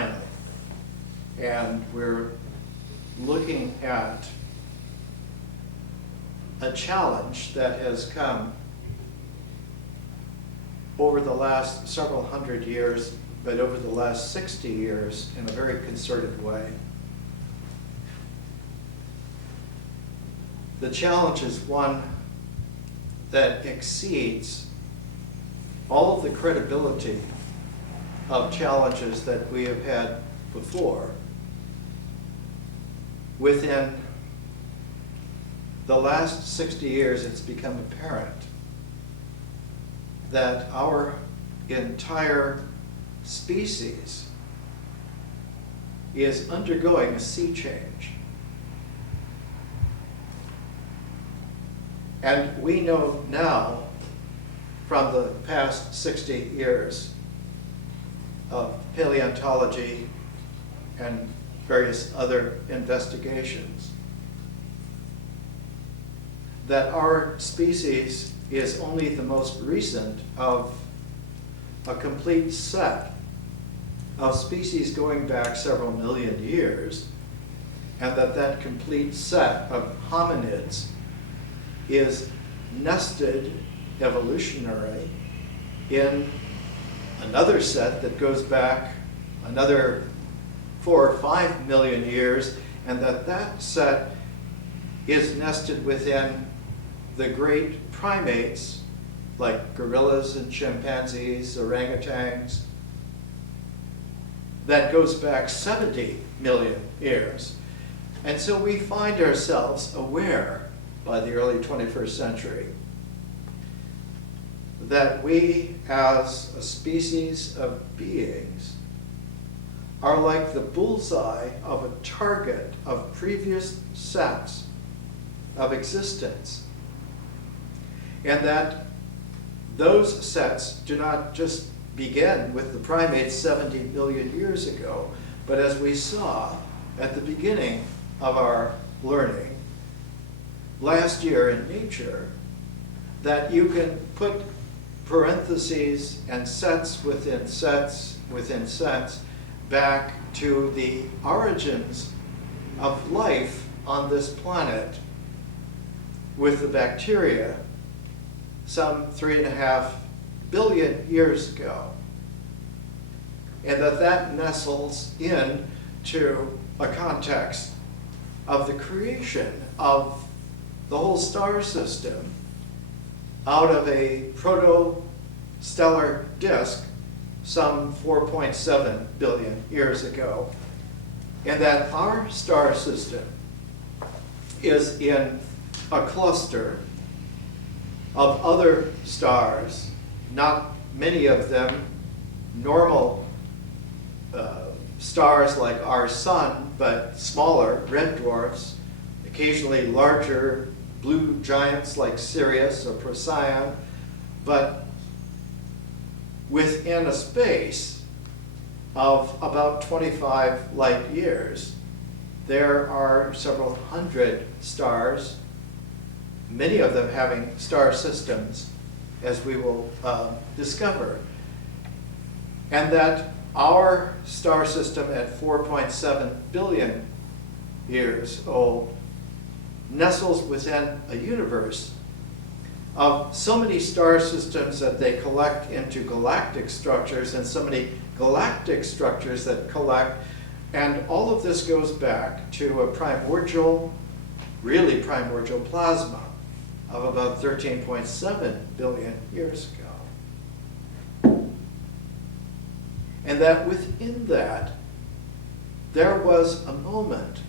finally. And we're looking at a challenge that has come over the last several hundred years, but over the last 60 years in a very concerted way. The challenge is one that exceeds all of the credibility of challenges that we have had before. Within the last 60 years, it's become apparent that our entire species is undergoing a sea change. And we know now, from the past 60 years of paleontology and various other investigations, that our species is only the most recent of a complete set of species going back several million years, and that complete set of hominids is nested evolutionary in another set that goes back another 4 or 5 million years, and that set is nested within the great primates like gorillas and chimpanzees, orangutans, that goes back 70 million years. And so we find ourselves aware by the early 21st century that we as a species of beings are like the bullseye of a target of previous sets of existence, and that those sets do not just begin with the primates 70 million years ago, but as we saw at the beginning of our learning last year in Nature, that you can put parentheses and sets within sets within sets back to the origins of life on this planet with the bacteria some 3.5 billion years ago. And that nestles into a context of the creation of the whole star system out of a protostellar disk some 4.7 billion years ago. And that our star system is in a cluster of other stars, not many of them normal stars like our sun, but smaller red dwarfs, occasionally larger blue giants like Sirius or Procyon, but within a space of about 25 light years, there are several hundred stars, many of them having star systems, as we will discover. And that our star system at 4.7 billion years old nestles within a universe of so many star systems that they collect into galactic structures, and so many galactic structures that collect. And all of this goes back to a primordial, really primordial plasma of about 13.7 billion years ago. And that within that, there was a moment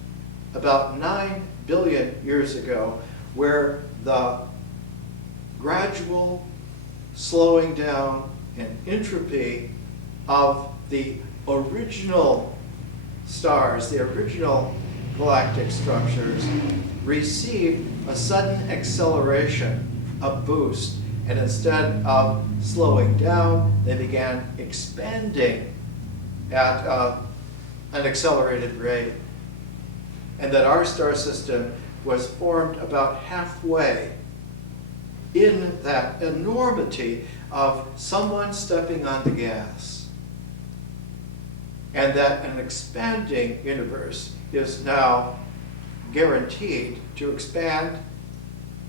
about 9 billion years ago where the gradual slowing down and entropy of the original stars, the original galactic structures, received a sudden acceleration, a boost, and instead of slowing down, they began expanding at an accelerated rate. And that our star system was formed about halfway in that enormity of someone stepping on the gas. and that an expanding universe is now guaranteed to expand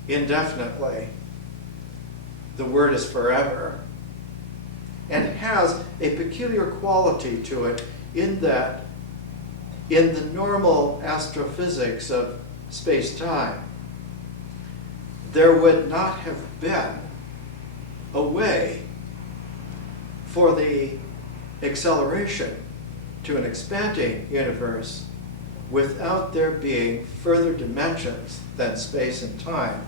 indefinitely. The word is forever, and has a peculiar quality to it in that in the normal astrophysics of space-time, there would not have been a way for the acceleration to an expanding universe without there being further dimensions than space and time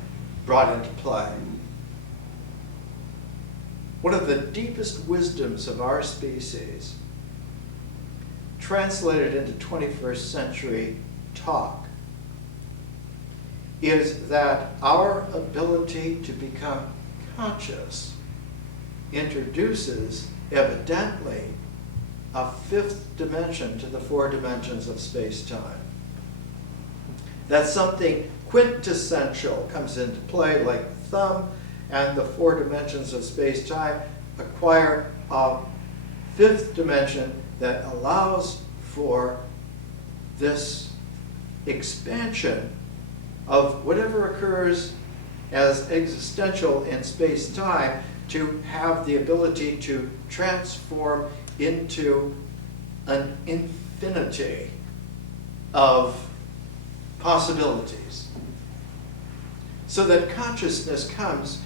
brought into play. One of the deepest wisdoms of our species, translated into 21st century talk, is that our ability to become conscious introduces, evidently, a fifth dimension to the four dimensions of space-time. That something quintessential comes into play, like thumb, and the four dimensions of space-time acquire a fifth dimension that allows for this expansion of whatever occurs as existential in space-time to have the ability to transform into an infinity of possibilities. So that consciousness comes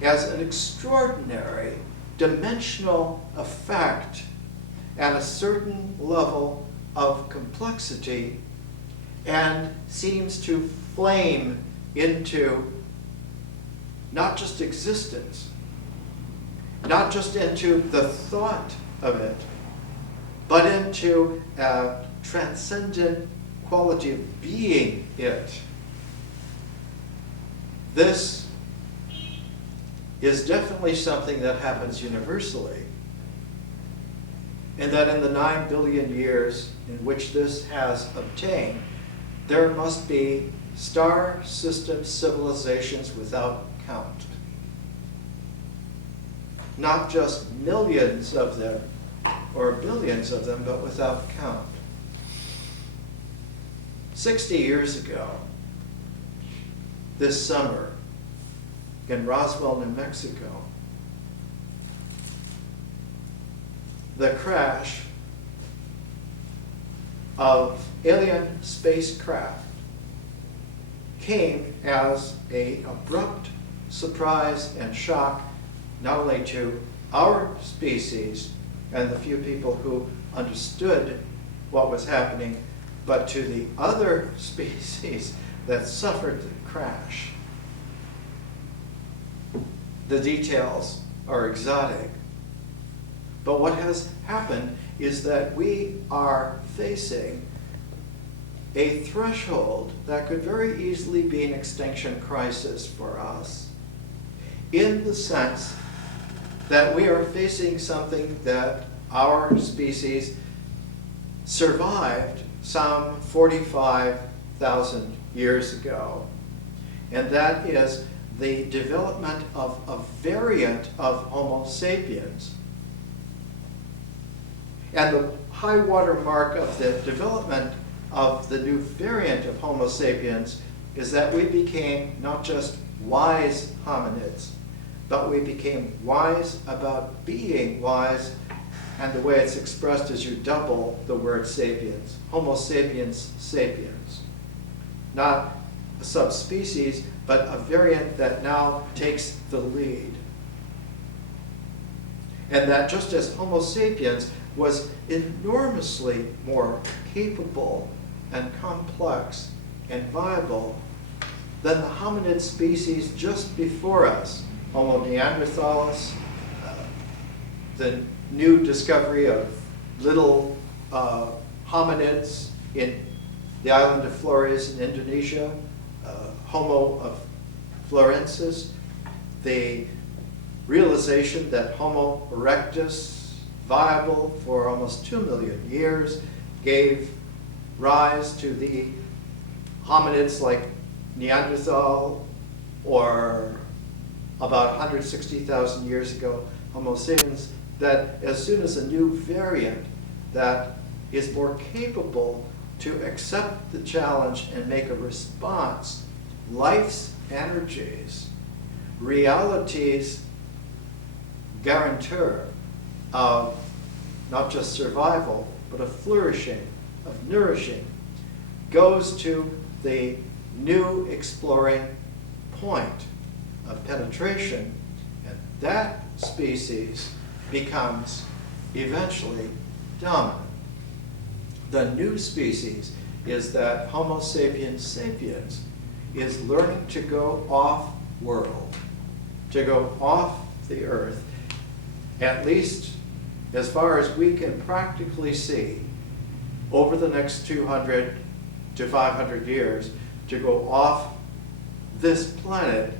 as an extraordinary dimensional effect at a certain level of complexity, and seems to flame into not just existence, not just into the thought of it, but into a transcendent quality of being it. This is definitely something that happens universally, and that in the 9 billion years in which this has obtained, there must be star system civilizations without count. Not just millions of them or billions of them, but without count. 60 years ago, this summer, in Roswell, New Mexico, the crash of alien spacecraft came as an abrupt surprise and shock, not only to our species and the few people who understood what was happening, but to the other species that suffered the crash. The details are exotic, but what has happened is that we are facing a threshold that could very easily be an extinction crisis for us, in the sense that we are facing something that our species survived some 45,000 years ago, and that is the development of a variant of Homo sapiens. And the high water mark of the development of the new variant of Homo sapiens is that we became not just wise hominids, but we became wise about being wise, and the way it's expressed is you double the word sapiens. Homo sapiens sapiens. Not a subspecies, but a variant that now takes the lead. And that just as Homo sapiens was enormously more capable and complex and viable than the hominid species just before us, Homo neanderthalis, the new discovery of little hominids in the island of Flores in Indonesia, Homo of florensis, the realization that Homo erectus, viable for almost 2 million years, gave rise to the hominids like Neanderthal, or about 160,000 years ago, Homo sapiens, that as soon as a new variant that is more capable to accept the challenge and make a response. Life's energies, reality's guarantor of not just survival, but of flourishing, of nourishing, goes to the new exploring point of penetration, and that species becomes eventually dominant. The new species is that Homo sapiens sapiens is learning to go off-world, to go off the earth, at least as far as we can practically see, over the next 200 to 500 years, to go off this planet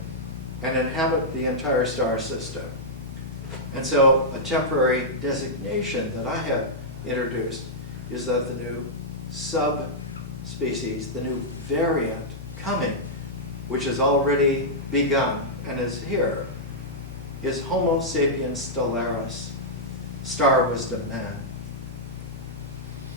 and inhabit the entire star system. And so a temporary designation that I have introduced is that the new subspecies, the new variant coming, which has already begun and is here, is Homo sapiens stellaris, star wisdom man.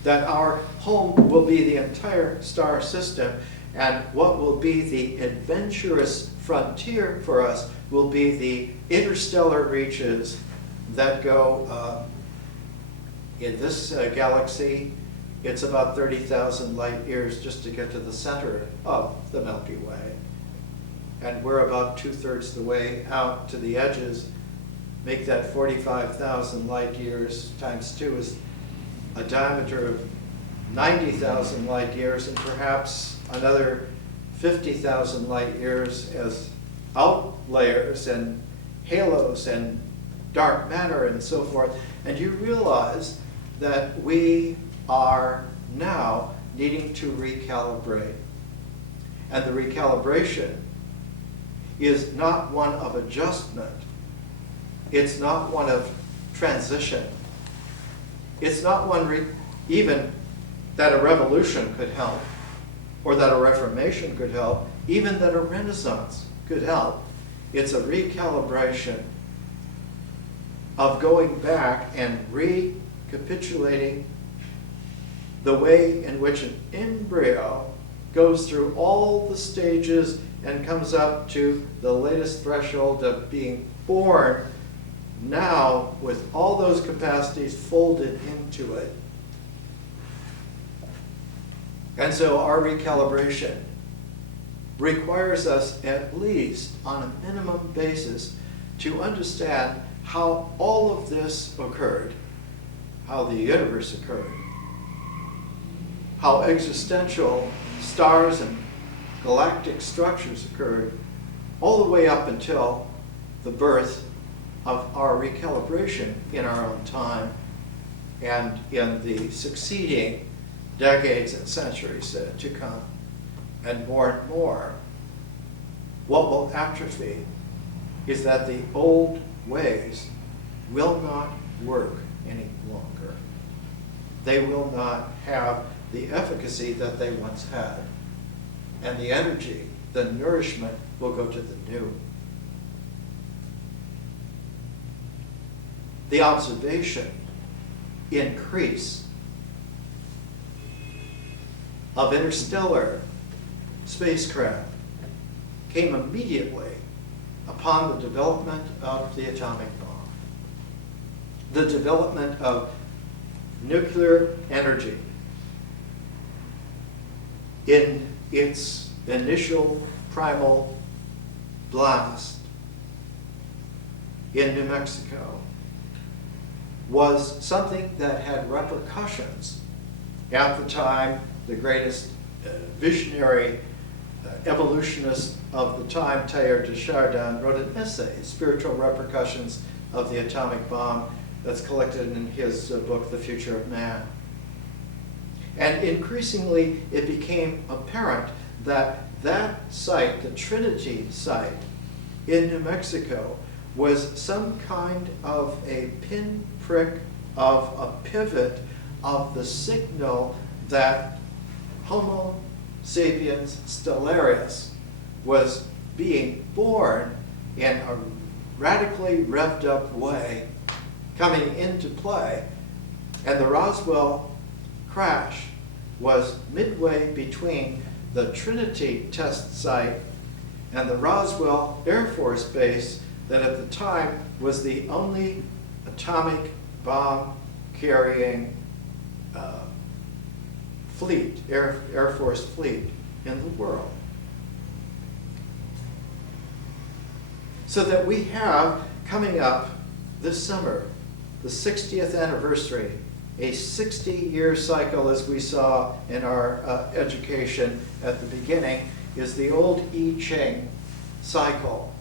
That our home will be the entire star system, and what will be the adventurous frontier for us will be the interstellar reaches that go in this galaxy. It's about 30,000 light years just to get to the center of the Milky Way. And we're about 2/3 the way out to the edges. Make that 45,000 light years times 2 is a diameter of 90,000 light years, and perhaps another 50,000 light years as outlayers and halos and dark matter and so forth. And you realize that we are now needing to recalibrate. And the recalibration is not one of adjustment. It's not one of transition. It's not one even that a revolution could help, or that a reformation could help, even that a renaissance could help. It's a recalibration of going back and recapitulating the way in which an embryo goes through all the stages and comes up to the latest threshold of being born, now with all those capacities folded into it. And so our recalibration requires us, at least on a minimum basis, to understand how all of this occurred, how the universe occurred, how existential stars and galactic structures occurred, all the way up until the birth of our recalibration in our own time and in the succeeding decades and centuries to come. And more, what will atrophy is that the old ways will not work any longer. They will not have the efficacy that they once had. And the energy, the nourishment, will go to the new. The observation increase of interstellar spacecraft came immediately upon the development of the atomic bomb, the development of nuclear energy in its initial primal blast in New Mexico was something that had repercussions. At the time, the greatest visionary evolutionist of the time, Teilhard de Chardin, wrote an essay, Spiritual Repercussions of the Atomic Bomb, that's collected in his book, The Future of Man. And increasingly, it became apparent that that site, the Trinity site in New Mexico, was some kind of a pinprick of a pivot of the signal that Homo sapiens stellaris was being born in a radically revved up way, coming into play And the Roswell crash was midway between the Trinity test site and the Roswell Air Force Base that at the time was the only atomic bomb carrying fleet, Air Force fleet in the world. So that we have coming up this summer, the 60th anniversary, a 60-year cycle, as we saw in our education at the beginning, is the old I Ching cycle,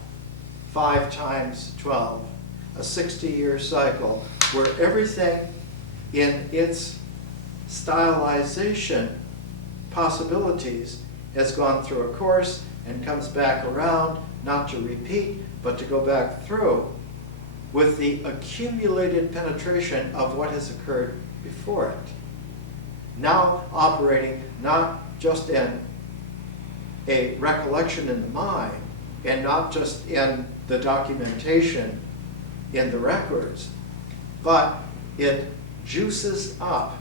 5 times 12, a 60-year cycle where everything in its stylization possibilities has gone through a course and comes back around, not to repeat, but to go back through with the accumulated penetration of what has occurred before it. Now operating not just in a recollection in the mind and not just in the documentation in the records, but it juices up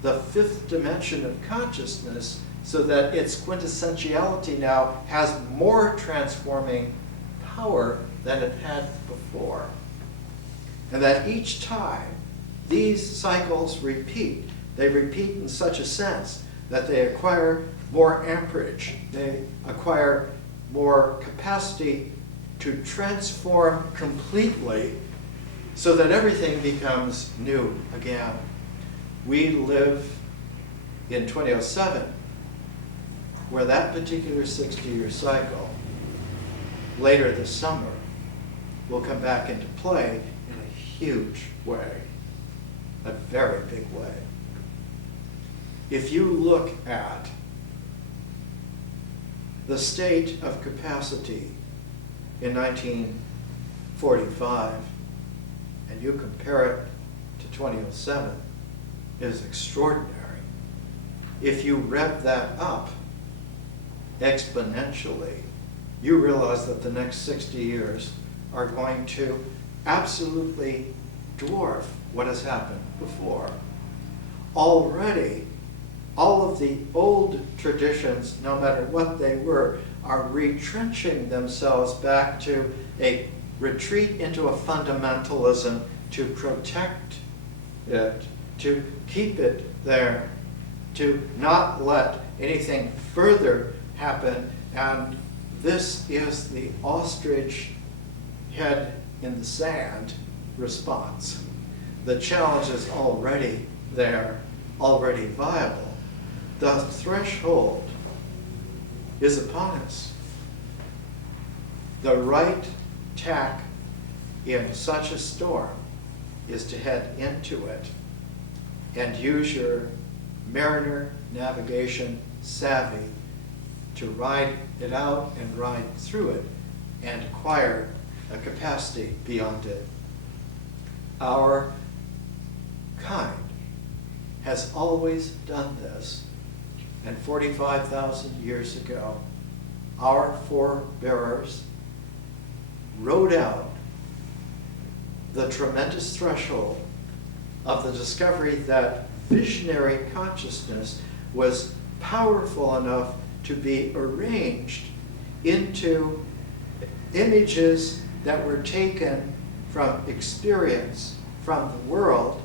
the 5th dimension of consciousness so that its quintessentiality now has more transforming power than it had before. And that each time these cycles repeat, they repeat in such a sense that they acquire more amperage, they acquire more capacity to transform completely so that everything becomes new again. We live in 2007, where that particular 60-year cycle, later this summer, will come back into play in a huge way, a very big way. If you look at the state of capacity in 1945, and you compare it to 2007, it is extraordinary. If you rev that up exponentially, you realize that the next 60 years are going to absolutely dwarf what has happened before. Already, all of the old traditions, no matter what they were, are retrenching themselves back to a retreat into a fundamentalism to protect it, to keep it there, to not let anything further happen. And this is the ostrich head in the sand response. The challenge is already there, already viable. The threshold is upon us. The right tack in such a storm is to head into it and use your mariner navigation savvy to ride it out and ride through it and acquire a capacity beyond it. Our kind has always done this, and 45,000 years ago, our forebearers rode out the tremendous threshold of the discovery that visionary consciousness was powerful enough to be arranged into images that were taken from experience, from the world,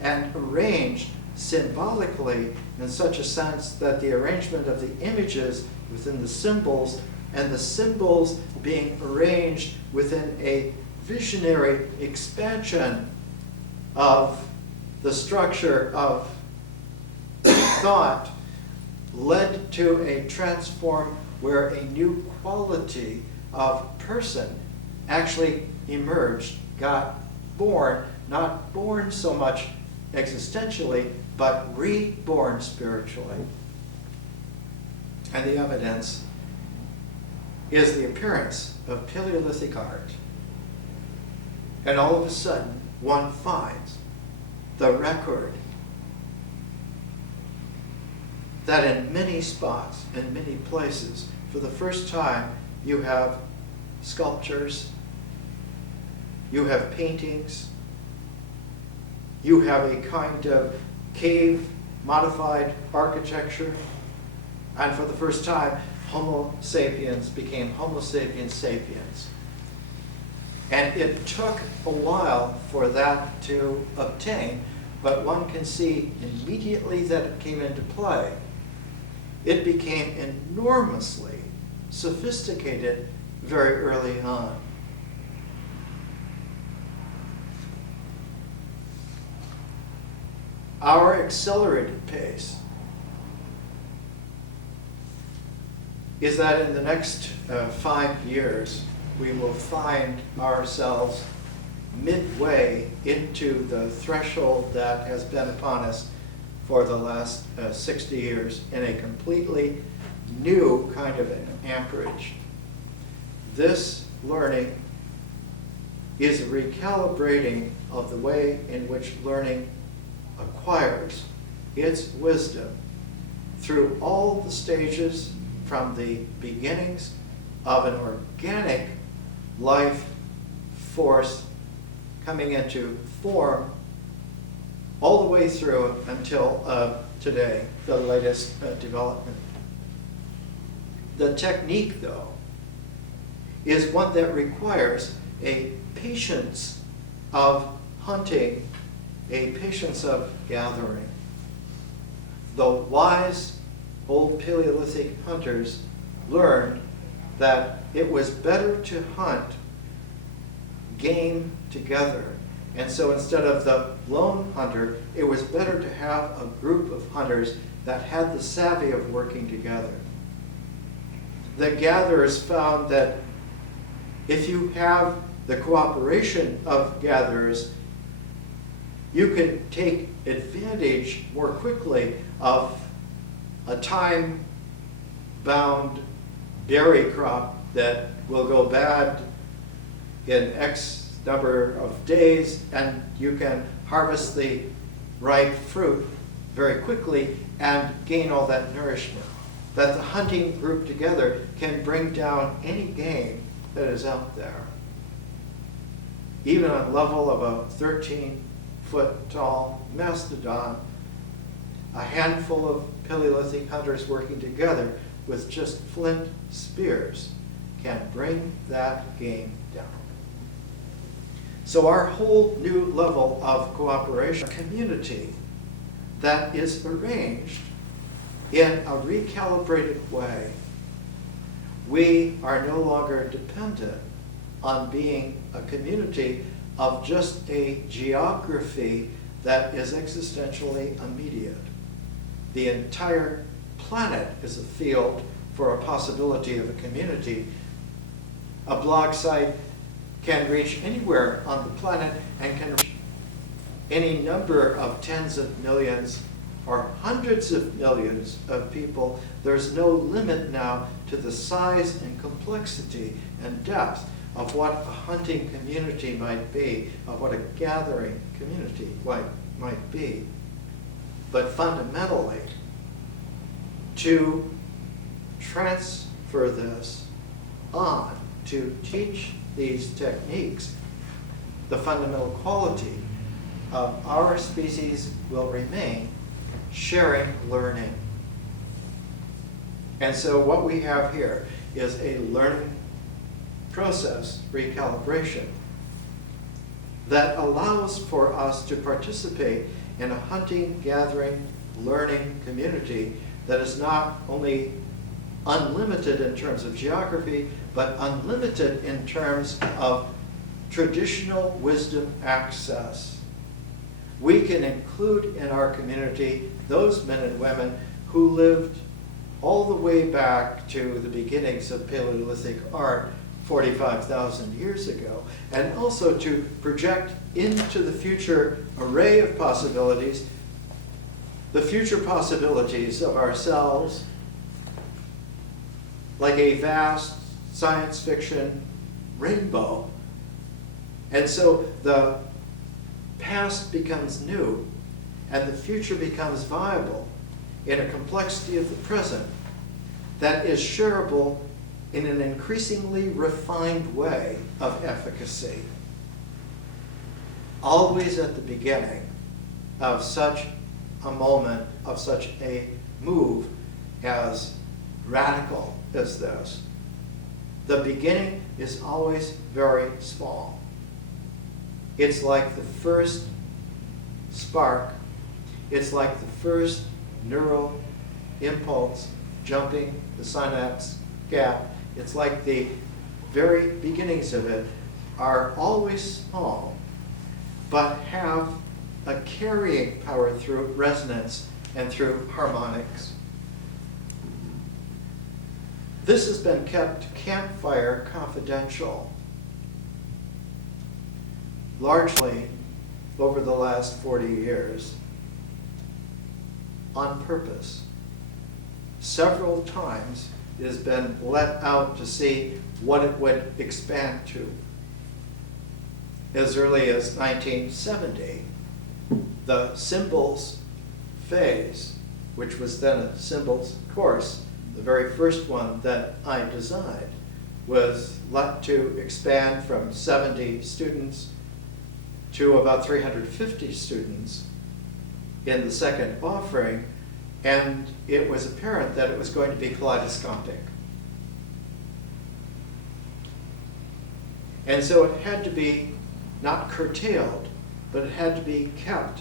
and arranged symbolically in such a sense that the arrangement of the images within the symbols and the symbols being arranged within a visionary expansion of the structure of thought led to a transform where a new quality of person actually emerged, got born, not born so much existentially, but reborn spiritually. And the evidence is the appearance of Paleolithic art. And all of a sudden, one finds the record that in many spots, in many places, for the first time, you have sculptures, you have paintings, You have a kind of cave modified architecture, and for the first time, Homo sapiens became Homo sapiens sapiens. And it took a while for that to obtain, but one can see immediately that it came into play. It became enormously sophisticated very early on. Our accelerated pace is that in the next 5 years, we will find ourselves midway into the threshold that has been upon us for the last 60 years in a completely new kind of an anchorage. This learning is a recalibrating of the way in which learning acquires its wisdom through all the stages from the beginnings of an organic life force coming into form all the way through until today, the latest development. The technique, though, is one that requires a patience of hunting, a patience of gathering. The wise old Paleolithic hunters learned that it was better to hunt game together. And so instead of the lone hunter, it was better to have a group of hunters that had the savvy of working together. The gatherers found that if you have the cooperation of gatherers, you can take advantage more quickly of a time-bound berry crop that will go bad in X number of days, and you can harvest the ripe fruit very quickly and gain all that nourishment. That the hunting group together can bring down any game that is out there. Even on the level of a 13-foot tall mastodon, a handful of Paleolithic hunters working together with just flint spears can bring that game down. So our whole new level of cooperation, a community that is arranged in a recalibrated way. We are no longer dependent on being a community of just a geography that is existentially immediate. The entire planet is a field for a possibility of a community. A blog site can reach anywhere on the planet and can reach any number of tens of millions or hundreds of millions of people. There's no limit now to the size and complexity and depth of what a hunting community might be, of what a gathering community might be. But fundamentally, to transfer this on, to teach these techniques, the fundamental quality of our species will remain sharing learning. And so what we have here is a learning process recalibration that allows for us to participate in a hunting, gathering, learning community that is not only unlimited in terms of geography, but unlimited in terms of traditional wisdom access. We can include in our community those men and women who lived all the way back to the beginnings of Paleolithic art 45,000 years ago, and also to project into the future array of possibilities, the future possibilities of ourselves, like a vast science fiction rainbow. And so the past becomes new, and the future becomes viable in a complexity of the present that is shareable in an increasingly refined way of efficacy. Always at the beginning, of such a moment, of such a move as radical as this. The beginning is always very small. It's like the first spark. It's like the first neural impulse jumping the synapse gap. It's like the very beginnings of it are always small, but have a carrying power through resonance and through harmonics. This has been kept campfire confidential, largely over the last 40 years, on purpose. Several times it has been let out to see what it would expand to. As early as 1970, the symbols phase, which was then a symbols course, the very first one that I designed, was let to expand from 70 students to about 350 students in the second offering, and it was apparent that it was going to be kaleidoscopic. And so it had to be not curtailed, but it had to be kept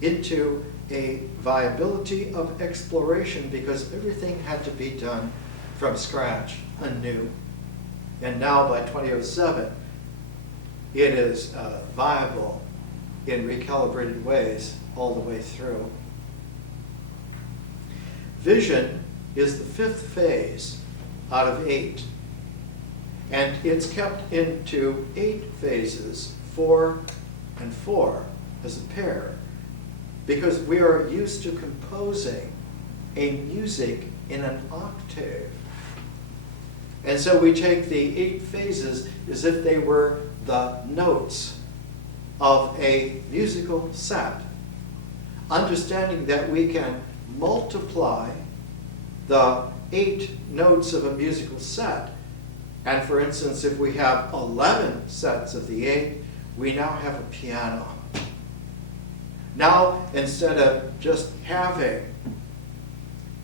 into a viability of exploration, because everything had to be done from scratch, anew. And now by 2007, it is viable in recalibrated ways all the way through. Vision is the fifth phase out of 8. And it's kept into 8 phases, 4 and 4, as a pair, because we are used to composing a music in an octave. And so we take the 8 phases as if they were the notes of a musical set, understanding that we can multiply the 8 notes of a musical set. And for instance, if we have 11 sets of the 8, we now have a piano. Now, instead of just having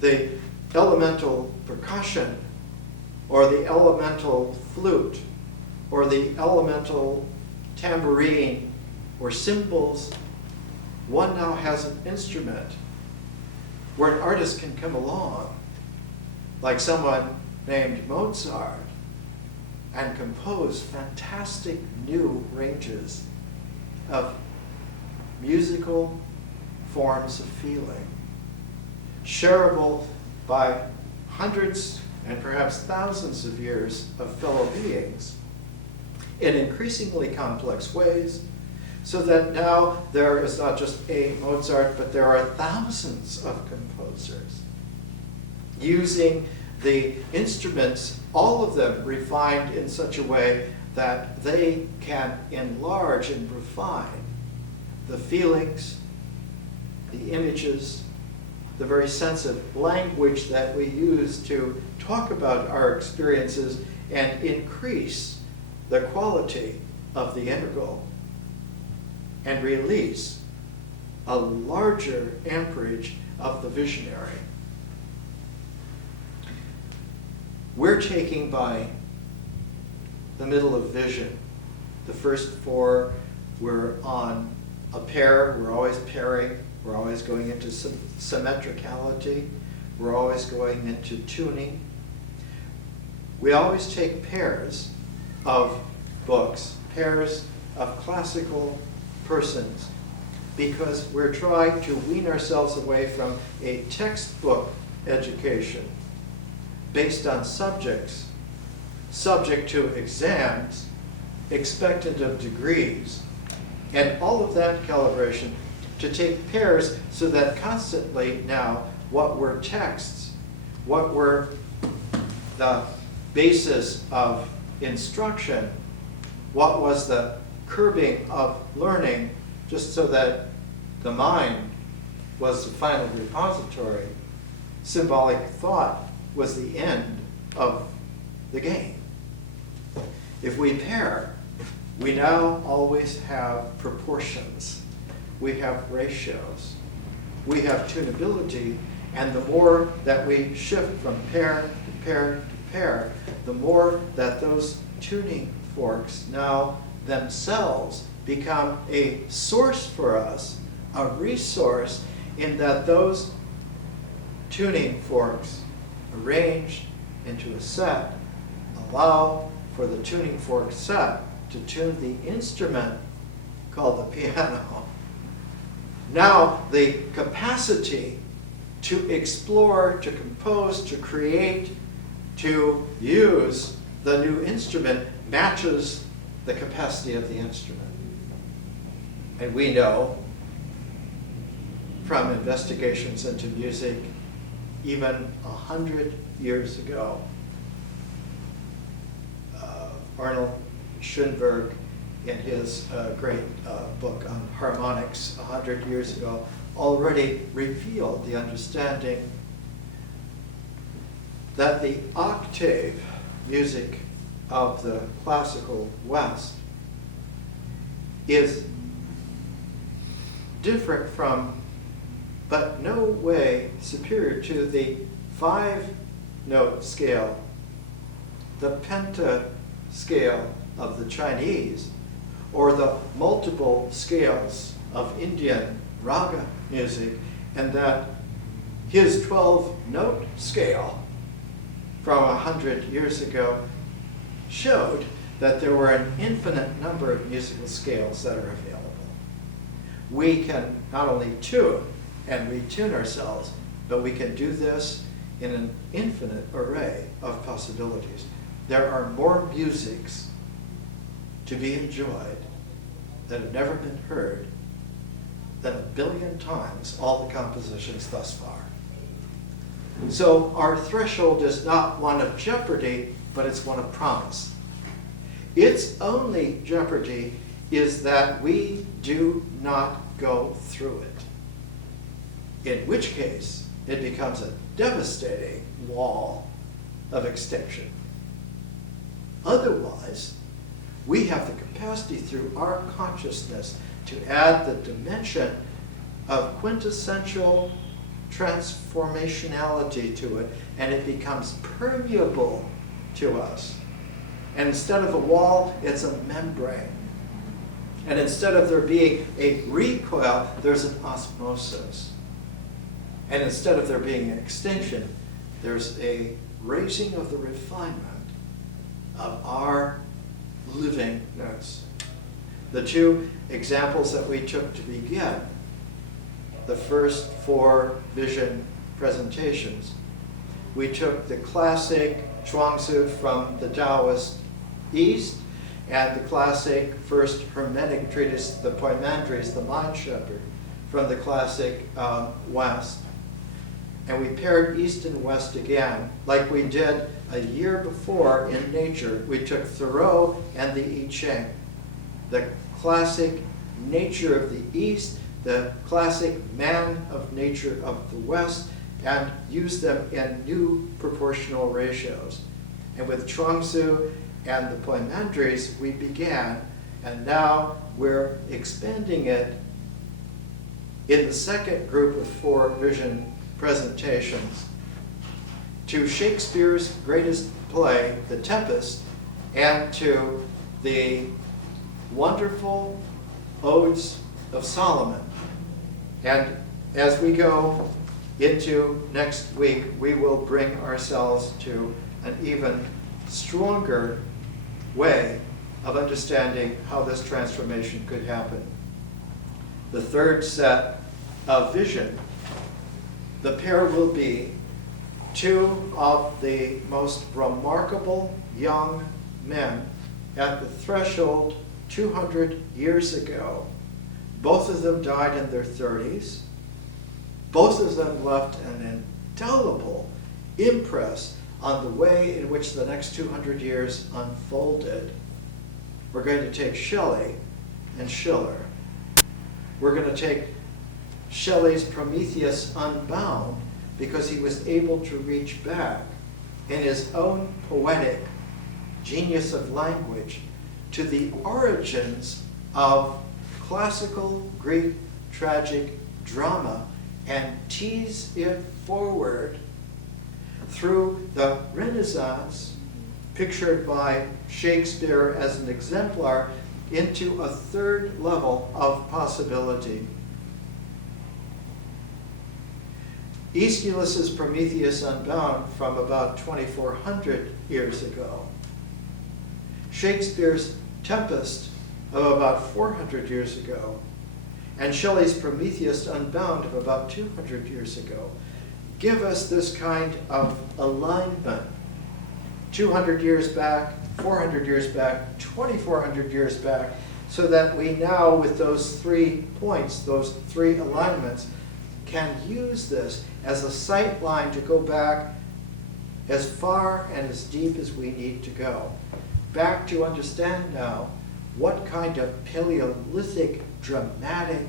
the elemental percussion, or the elemental flute, or the elemental tambourine, or cymbals, one now has an instrument where an artist can come along, like someone named Mozart, and compose fantastic new ranges of musical forms of feeling, shareable by hundreds and perhaps thousands of years of fellow beings in increasingly complex ways, so that now there is not just a Mozart, but there are thousands of composers using the instruments, all of them refined in such a way that they can enlarge and refine the feelings, the images, the very sense of language that we use to talk about our experiences, and increase the quality of the integral and release a larger amperage of the visionary. We're taking by the middle of vision. The first 4, we're on a pair, we're always pairing, we're always going into symmetricality, we're always going into tuning. We always take pairs of books, pairs of classical persons, because we're trying to wean ourselves away from a textbook education based on subjects, subject to exams, expectant of degrees, and all of that calibration, to take pairs so that constantly now what were texts, what were the basis of instruction, what was the curbing of learning, just so that the mind was the final repository, symbolic thought was the end of the game. If we pair, we now always have proportions. we have ratios. We have tunability, and the more that we shift from pair to pair to pair, the more that those tuning forks now themselves become a source for us, a resource, in that those tuning forks arranged into a set allow for the tuning fork set to tune the instrument called the piano. Now the capacity to explore, to compose, to create, to use the new instrument matches the capacity of the instrument. And we know from investigations into music, even 100 years ago, Arnold Schoenberg, in his great book on harmonics 100 years ago, already revealed the understanding that the octave music of the classical West is different from, but no way superior to, the 5-note scale, the penta scale of the Chinese, or the multiple scales of Indian raga music, and that his 12-note scale from 100 years ago showed that there were an infinite number of musical scales that are available. We can not only tune and retune ourselves, but we can do this in an infinite array of possibilities. There are more musics to be enjoyed that have never been heard than 1 billion times all the compositions thus far. So our threshold is not one of jeopardy, but it's one of promise. Its only jeopardy is that we do not go through it, in which case it becomes a devastating wall of extinction. Otherwise, we have the capacity through our consciousness to add the dimension of quintessential transformationality to it, and it becomes permeable to us. And instead of a wall, it's a membrane. And instead of there being a recoil, there's an osmosis. And instead of there being an extinction, there's a raising of the refinement of our livingness. The two examples that we took to begin the first 4 vision presentations, we took the classic Chuangzi from the Taoist East, and the classic first Hermetic treatise, the Poimandres, the Mind Shepherd, from the classic West. And we paired East and West again, like we did a year before in nature. We took Thoreau and the I Ching, the classic nature of the East, the classic man of nature of the West, and used them in new proportional ratios. And with Chuangzi and the Poimandres, we began, and now we're expanding it in the second group of 4 vision presentations to Shakespeare's greatest play, The Tempest, and to the wonderful Odes of Solomon. And as we go into next week, we will bring ourselves to an even stronger way of understanding how this transformation could happen. The third set of vision, the pair will be 2 of the most remarkable young men at the threshold 200 years ago. Both of them died in their 30s. Both of them left an indelible impress on the way in which the next 200 years unfolded. We're going to take Shelley and Schiller. We're going to take Shelley's Prometheus Unbound, because he was able to reach back in his own poetic genius of language to the origins of classical Greek tragic drama and tease it forward through the Renaissance, pictured by Shakespeare as an exemplar, into a third level of possibility. Aeschylus's Prometheus Unbound from about 2400 years ago. Shakespeare's Tempest of about 400 years ago. And Shelley's Prometheus Unbound of about 200 years ago give us this kind of alignment. 200 years back, 400 years back, 2400 years back, so that we now, with those 3 points, those 3 alignments, can use this as a sight line to go back as far and as deep as we need to go. Back to understand now what kind of Paleolithic dramatic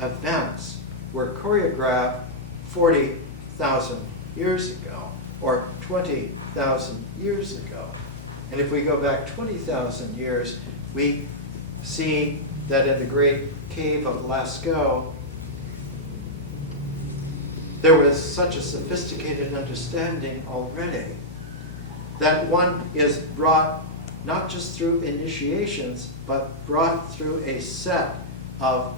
events were choreographed 40,000 years ago, or 20,000 years ago. And if we go back 20,000 years, we see that in the great cave of Lascaux, there was such a sophisticated understanding already that one is brought not just through initiations, but brought through a set of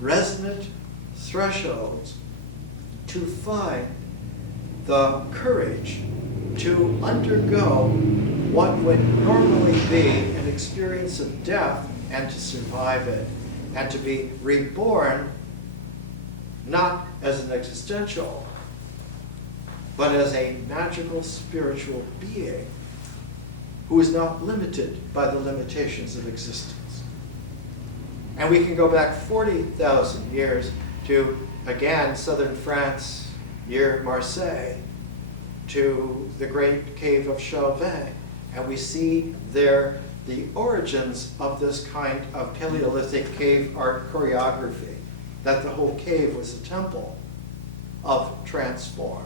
resonant thresholds to find the courage to undergo what would normally be an experience of death and to survive it, and to be reborn not as an existential, but as a magical spiritual being who is not limited by the limitations of existence. And we can go back 40,000 years to, again, southern France, near Marseille, to the great cave of Chauvin, and we see there the origins of this kind of Paleolithic cave art choreography, that the whole cave was a temple of transform,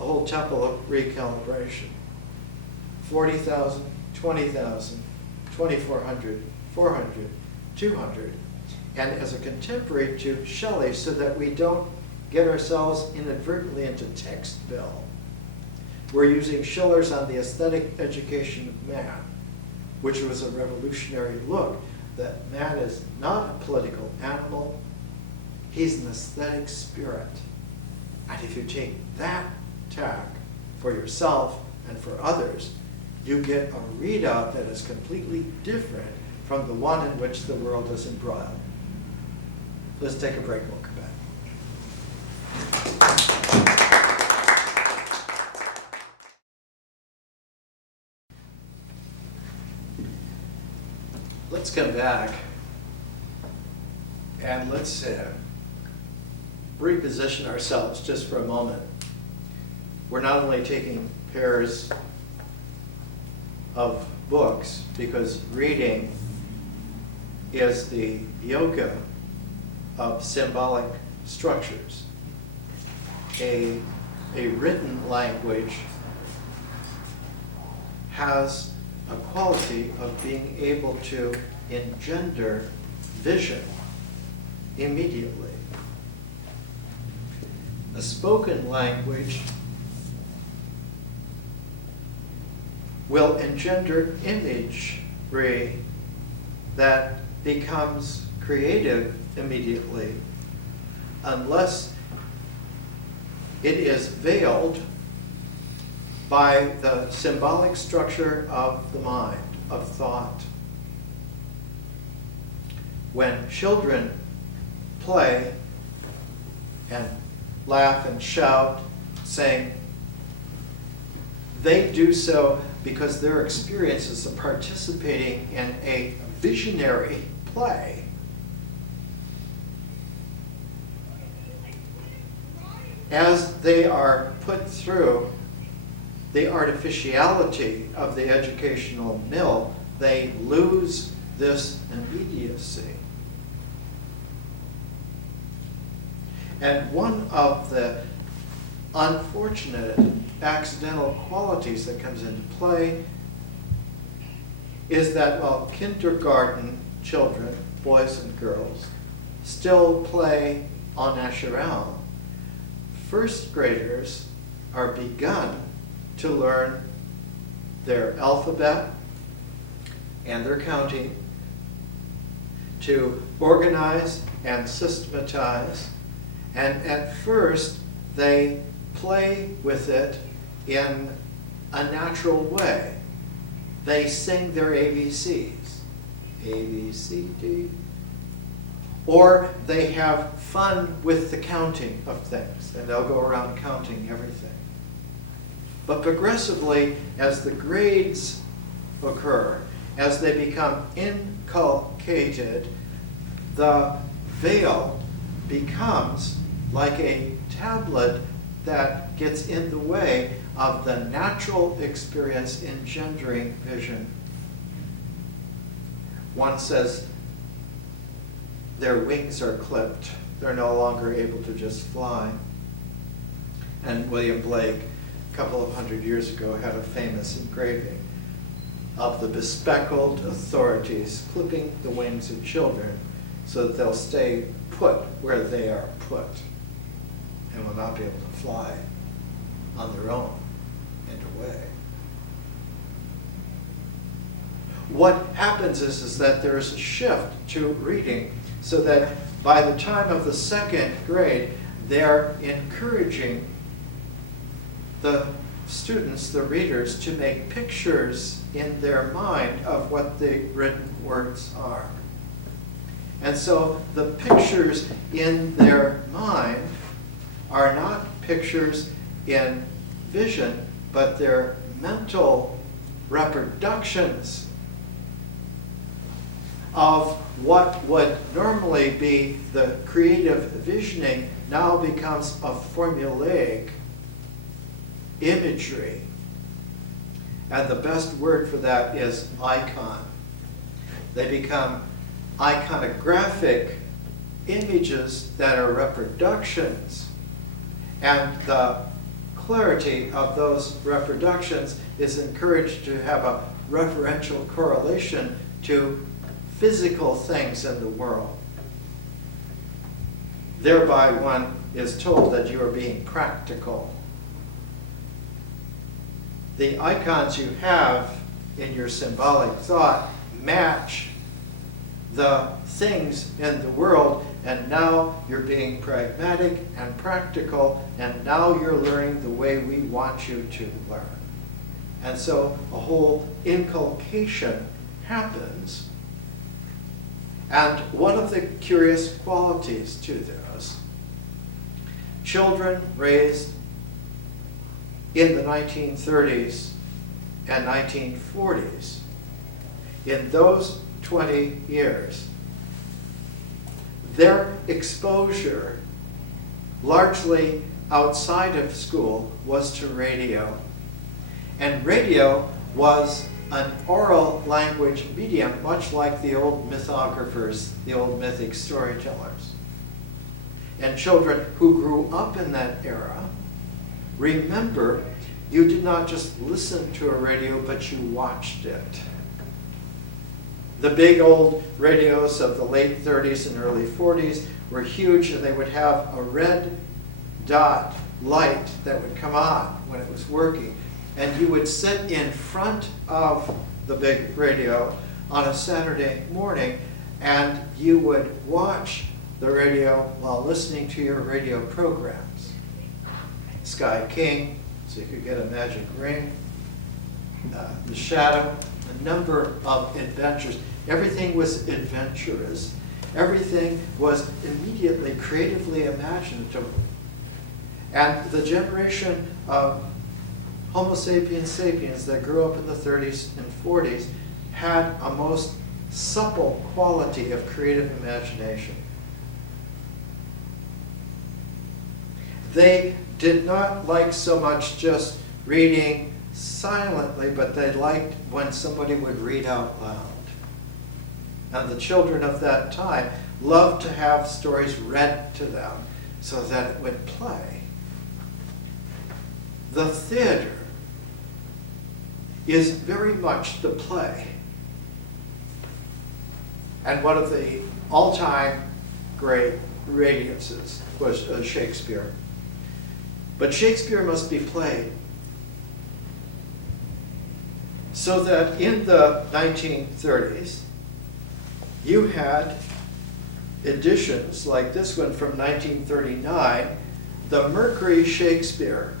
a whole temple of recalibration. 40,000, 20,000, 2,400, 400, 200, and as a contemporary to Shelley, so that we don't get ourselves inadvertently into text bill. We're using Schiller's On the Aesthetic Education of Man, which was a revolutionary look that man is not a political animal, he's an aesthetic spirit. And if you take that tack for yourself and for others, you get a readout that is completely different from the one in which the world is embroiled. Let's take a break and we'll come back. Let's come back and let's reposition ourselves just for a moment. We're not only taking pairs of books, because reading is the yoga of symbolic structures. A written language has a quality of being able to engender vision immediately. A spoken language will engender imagery that becomes creative immediately, unless it is veiled by the symbolic structure of the mind, of thought. When children play and laugh and shout, sing, they do so because their experiences of participating in a visionary play. As they are put through the artificiality of the educational mill, they lose this immediacy. And one of the unfortunate accidental qualities that comes into play is that while kindergarten children, boys and girls, still play au naturel, first graders are begun to learn their alphabet and their counting, to organize and systematize, and at first they play with it in a natural way. They sing their ABCs, A, B, C, D, or they have fun with the counting of things, and they'll go around counting everything. But progressively, as the grades occur, as they become inculcated, the veil becomes like a tablet that gets in the way of the natural experience engendering vision. One says their wings are clipped. They're no longer able to just fly. And William Blake, a couple of hundred years ago, had a famous engraving of the bespectacled authorities clipping the wings of children so that they'll stay put where they are put and will not be able to fly on their own and away. What happens is that there's a shift to reading so that by the time of the second grade, they're encouraging the students, the readers, to make pictures in their mind of what the written words are. And so the pictures in their mind are not pictures in vision, but they're mental reproductions of what would normally be the creative visioning now becomes a formulaic imagery. And the best word for that is icon. They become iconographic images that are reproductions. And the clarity of those reproductions is encouraged to have a referential correlation to physical things in the world. Thereby one is told that you are being practical. The icons you have in your symbolic thought match the things in the world, and now you're being pragmatic and practical, and now you're learning the way we want you to learn. And so a whole inculcation happens. And one of the curious qualities to this, children raised in the 1930s and 1940s, in those 20 years, their exposure, largely outside of school, was to radio. And radio was an oral language medium, much like the old mythographers, the old mythic storytellers. And children who grew up in that era remember you did not just listen to a radio, but you watched it. The big old radios of the late 30s and early 40s were huge, and they would have a red dot light that would come on when it was working. And you would sit in front of the big radio on a Saturday morning, and you would watch the radio while listening to your radio programs. Sky King, so you could get a magic ring, The Shadow, a number of adventures. Everything was adventurous. Everything was immediately creatively imaginative. And the generation of Homo sapiens sapiens that grew up in the 30s and 40s had a most supple quality of creative imagination. They did not like so much just reading silently, but they liked when somebody would read out loud. And the children of that time loved to have stories read to them so that it would play. The theater is very much the play. And one of the all-time great radiances was Shakespeare. But Shakespeare must be played. So that in the 1930s, you had editions like this one from 1939, the Mercury Shakespeare,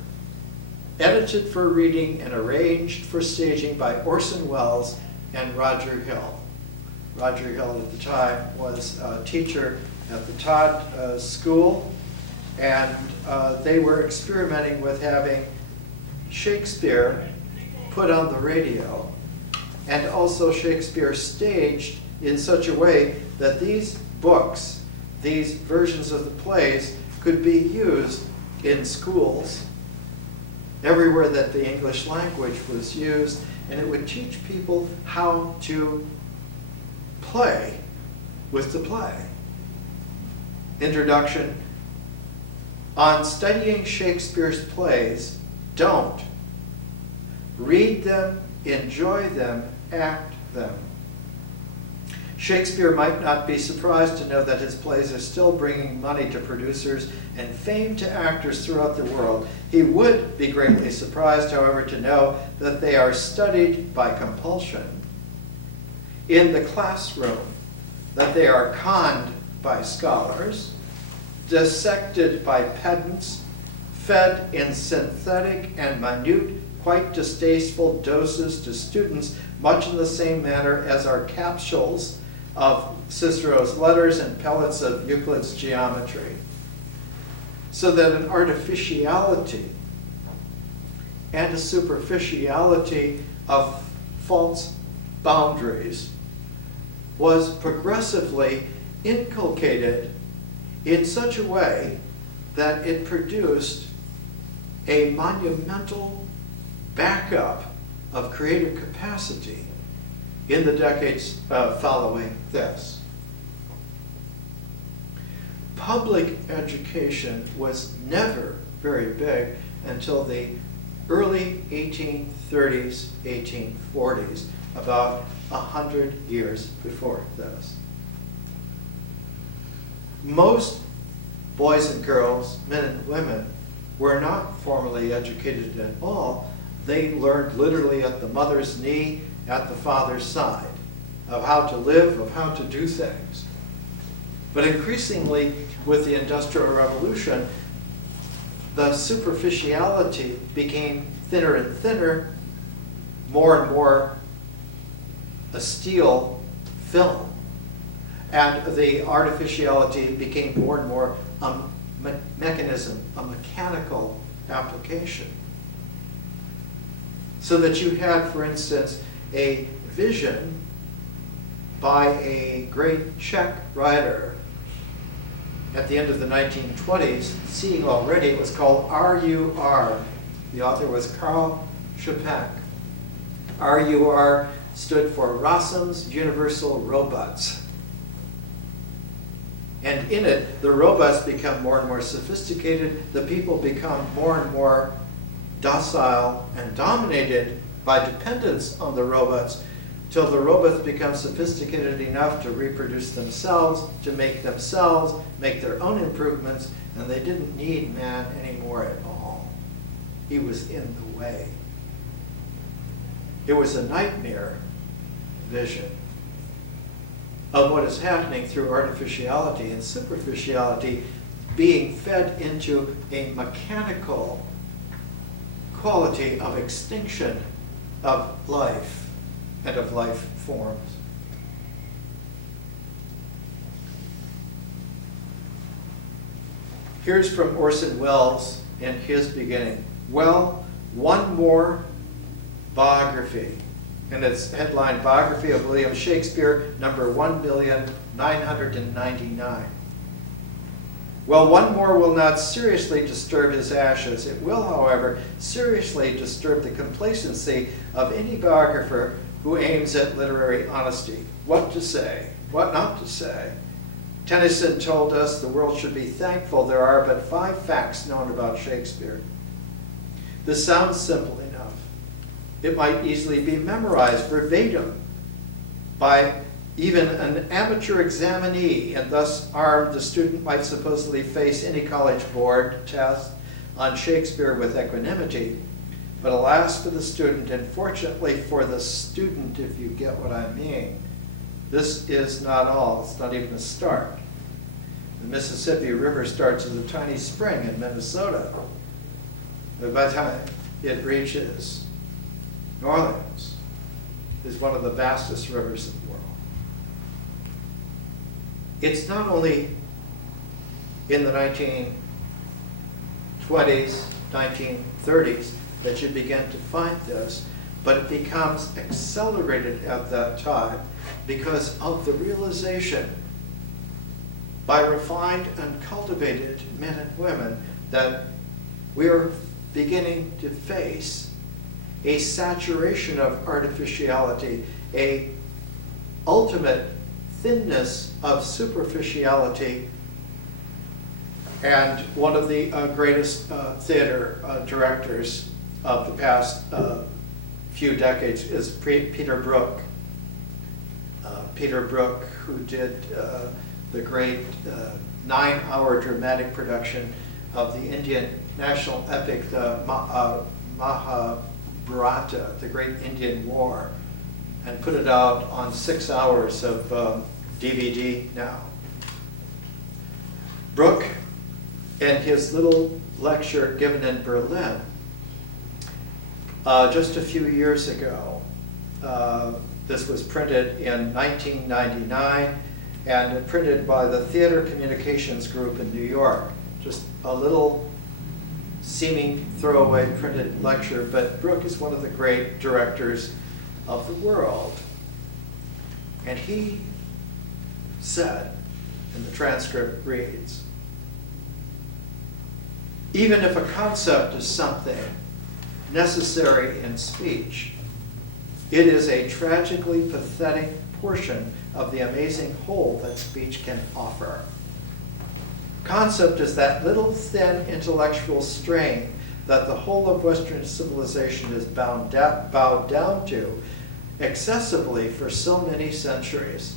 edited for reading and arranged for staging by Orson Welles and Roger Hill. Roger Hill at the time was a teacher at the Todd School, and they were experimenting with having Shakespeare put on the radio, and also Shakespeare staged in such a way that these books, these versions of the plays, could be used in schools, everywhere that the English language was used, and it would teach people how to play with the play. Introduction: on studying Shakespeare's plays, don't. Read them, enjoy them, act them. Shakespeare might not be surprised to know that his plays are still bringing money to producers and fame to actors throughout the world. He would be greatly surprised, however, to know that they are studied by compulsion in the classroom, that they are conned by scholars, dissected by pedants, fed in synthetic and minute, quite distasteful doses to students, much in the same manner as are capsules of Cicero's letters and pellets of Euclid's geometry. So that an artificiality and a superficiality of false boundaries was progressively inculcated in such a way that it produced a monumental backup of creative capacity in the decades following this. Public education was never very big until the early 1830s, 1840s, about 100 years before this. Most boys and girls, men and women, were not formally educated at all. They learned literally at the mother's knee, at the father's side, of how to live, of how to do things. But increasingly, with the Industrial Revolution, the superficiality became thinner and thinner, more and more a steel film. And the artificiality became more and more a mechanism, a mechanical application. So that you had, for instance, a vision by a great Czech writer at the end of the 1920s, seeing already, it was called RUR. The author was Karl Čapek. RUR stood for Rossum's Universal Robots. And in it, the robots become more and more sophisticated, the people become more and more docile and dominated by dependence on the robots, till the robots become sophisticated enough to reproduce themselves, to make themselves, make their own improvements, and they didn't need man anymore at all. He was in the way. It was a nightmare vision of what is happening through artificiality and superficiality being fed into a mechanical quality of extinction of life and of life forms. Here's from Orson Welles in his beginning. Well, one more biography. And it's headlined Biography of William Shakespeare, number 1,999. Well, one more will not seriously disturb his ashes. It will, however, seriously disturb the complacency of any biographer who aims at literary honesty. What to say? What not to say? Tennyson told us the world should be thankful there are but 5 facts known about Shakespeare. This sounds simple enough. It might easily be memorized verbatim by Even an amateur examinee, and thus armed, the student might supposedly face any college board test on Shakespeare with equanimity. But alas for the student, and fortunately for the student, if you get what I mean, this is not all. It's not even a start. The Mississippi River starts as a tiny spring in Minnesota. But by the time it reaches New Orleans, it's one of the vastest rivers in the world. It's not only in the 1920s, 1930s that you begin to find this, but it becomes accelerated at that time because of the realization by refined and cultivated men and women that we're beginning to face a saturation of artificiality, a ultimate thinness of superficiality. And one of the greatest theater directors of the past few decades is Peter Brook. Peter Brook, who did the great 9-hour dramatic production of the Indian national epic, the Mahabharata, the Great Indian War, and put it out on 6 hours of DVD now. Brook, in his little lecture given in Berlin just a few years ago, this was printed in 1999 and printed by the Theater Communications Group in New York. Just a little seeming throwaway printed lecture, but Brook is one of the great directors of the world. And he said, and the transcript reads, even if a concept is something necessary in speech, it is a tragically pathetic portion of the amazing whole that speech can offer. Concept is that little thin intellectual strain that the whole of Western civilization is bowed down to excessively for so many centuries.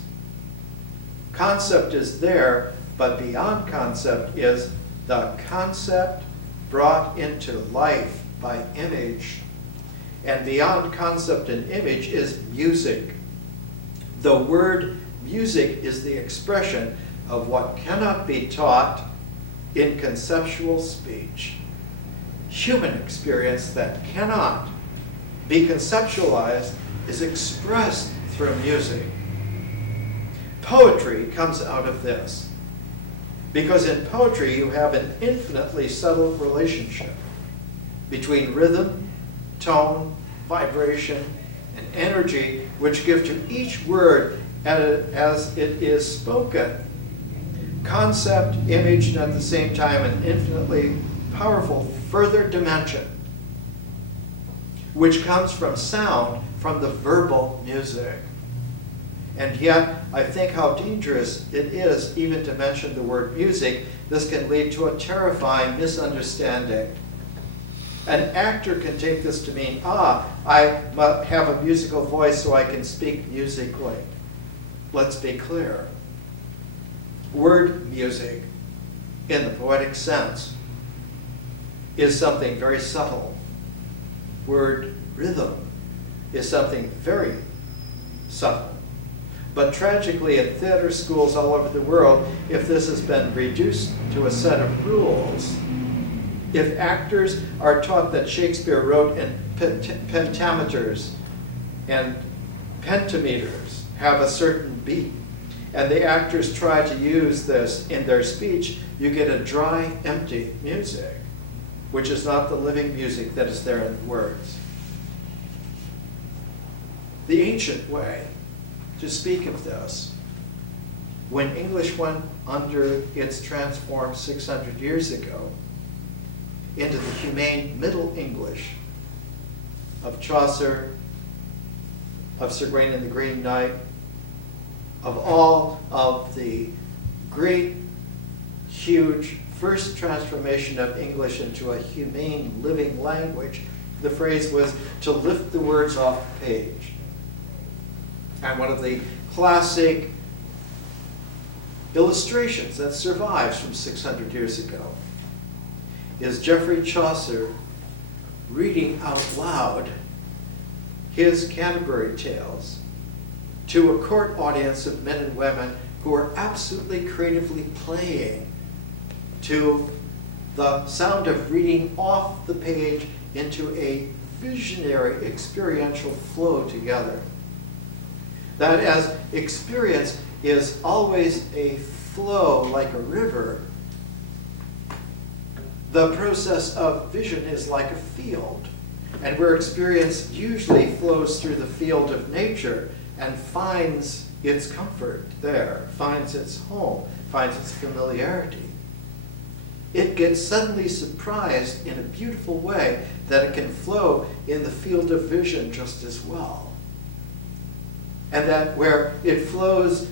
Concept is there, but beyond concept is the concept brought into life by image. And beyond concept and image is music. The word music is the expression of what cannot be taught in conceptual speech. Human experience that cannot be conceptualized is expressed through music. Poetry comes out of this, because in poetry you have an infinitely subtle relationship between rhythm, tone, vibration, and energy, which give to each word as it is spoken concept, image, and at the same time an infinitely powerful further dimension, which comes from sound, from the verbal music. And yet, I think how dangerous it is even to mention the word music. This can lead to a terrifying misunderstanding. An actor can take this to mean, I have a musical voice so I can speak musically. Let's be clear. Word music, in the poetic sense, is something very subtle. Word rhythm is something very subtle. But tragically, in theater schools all over the world, if this has been reduced to a set of rules, if actors are taught that Shakespeare wrote in pentameters and pentameters have a certain beat, and the actors try to use this in their speech, you get a dry, empty music, which is not the living music that is there in the words. The ancient way to speak of this, when English went under its transform 600 years ago into the humane Middle English of Chaucer, of Sir Gawain and the Green Knight, of all of the great, huge first transformation of English into a humane living language, the phrase was to lift the words off the page. And one of the classic illustrations that survives from 600 years ago is Geoffrey Chaucer reading out loud his Canterbury Tales to a court audience of men and women who are absolutely creatively playing to the sound of reading off the page into a visionary experiential flow together. That as experience is always a flow like a river, the process of vision is like a field. And where experience usually flows through the field of nature and finds its comfort there, finds its home, finds its familiarity, it gets suddenly surprised in a beautiful way that it can flow in the field of vision just as well. And that where it flows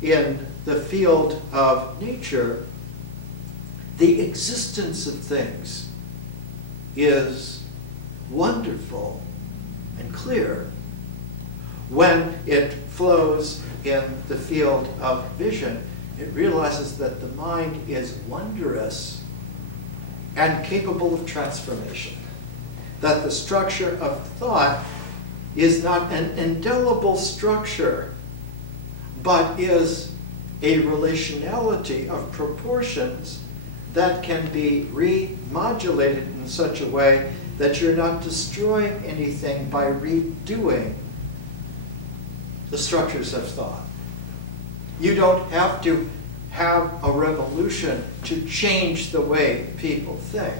in the field of nature, the existence of things is wonderful and clear. When it flows in the field of vision, it realizes that the mind is wondrous and capable of transformation. That the structure of thought is not an indelible structure, but is a relationality of proportions that can be remodulated in such a way that you're not destroying anything by redoing the structures of thought. You don't have to have a revolution to change the way people think.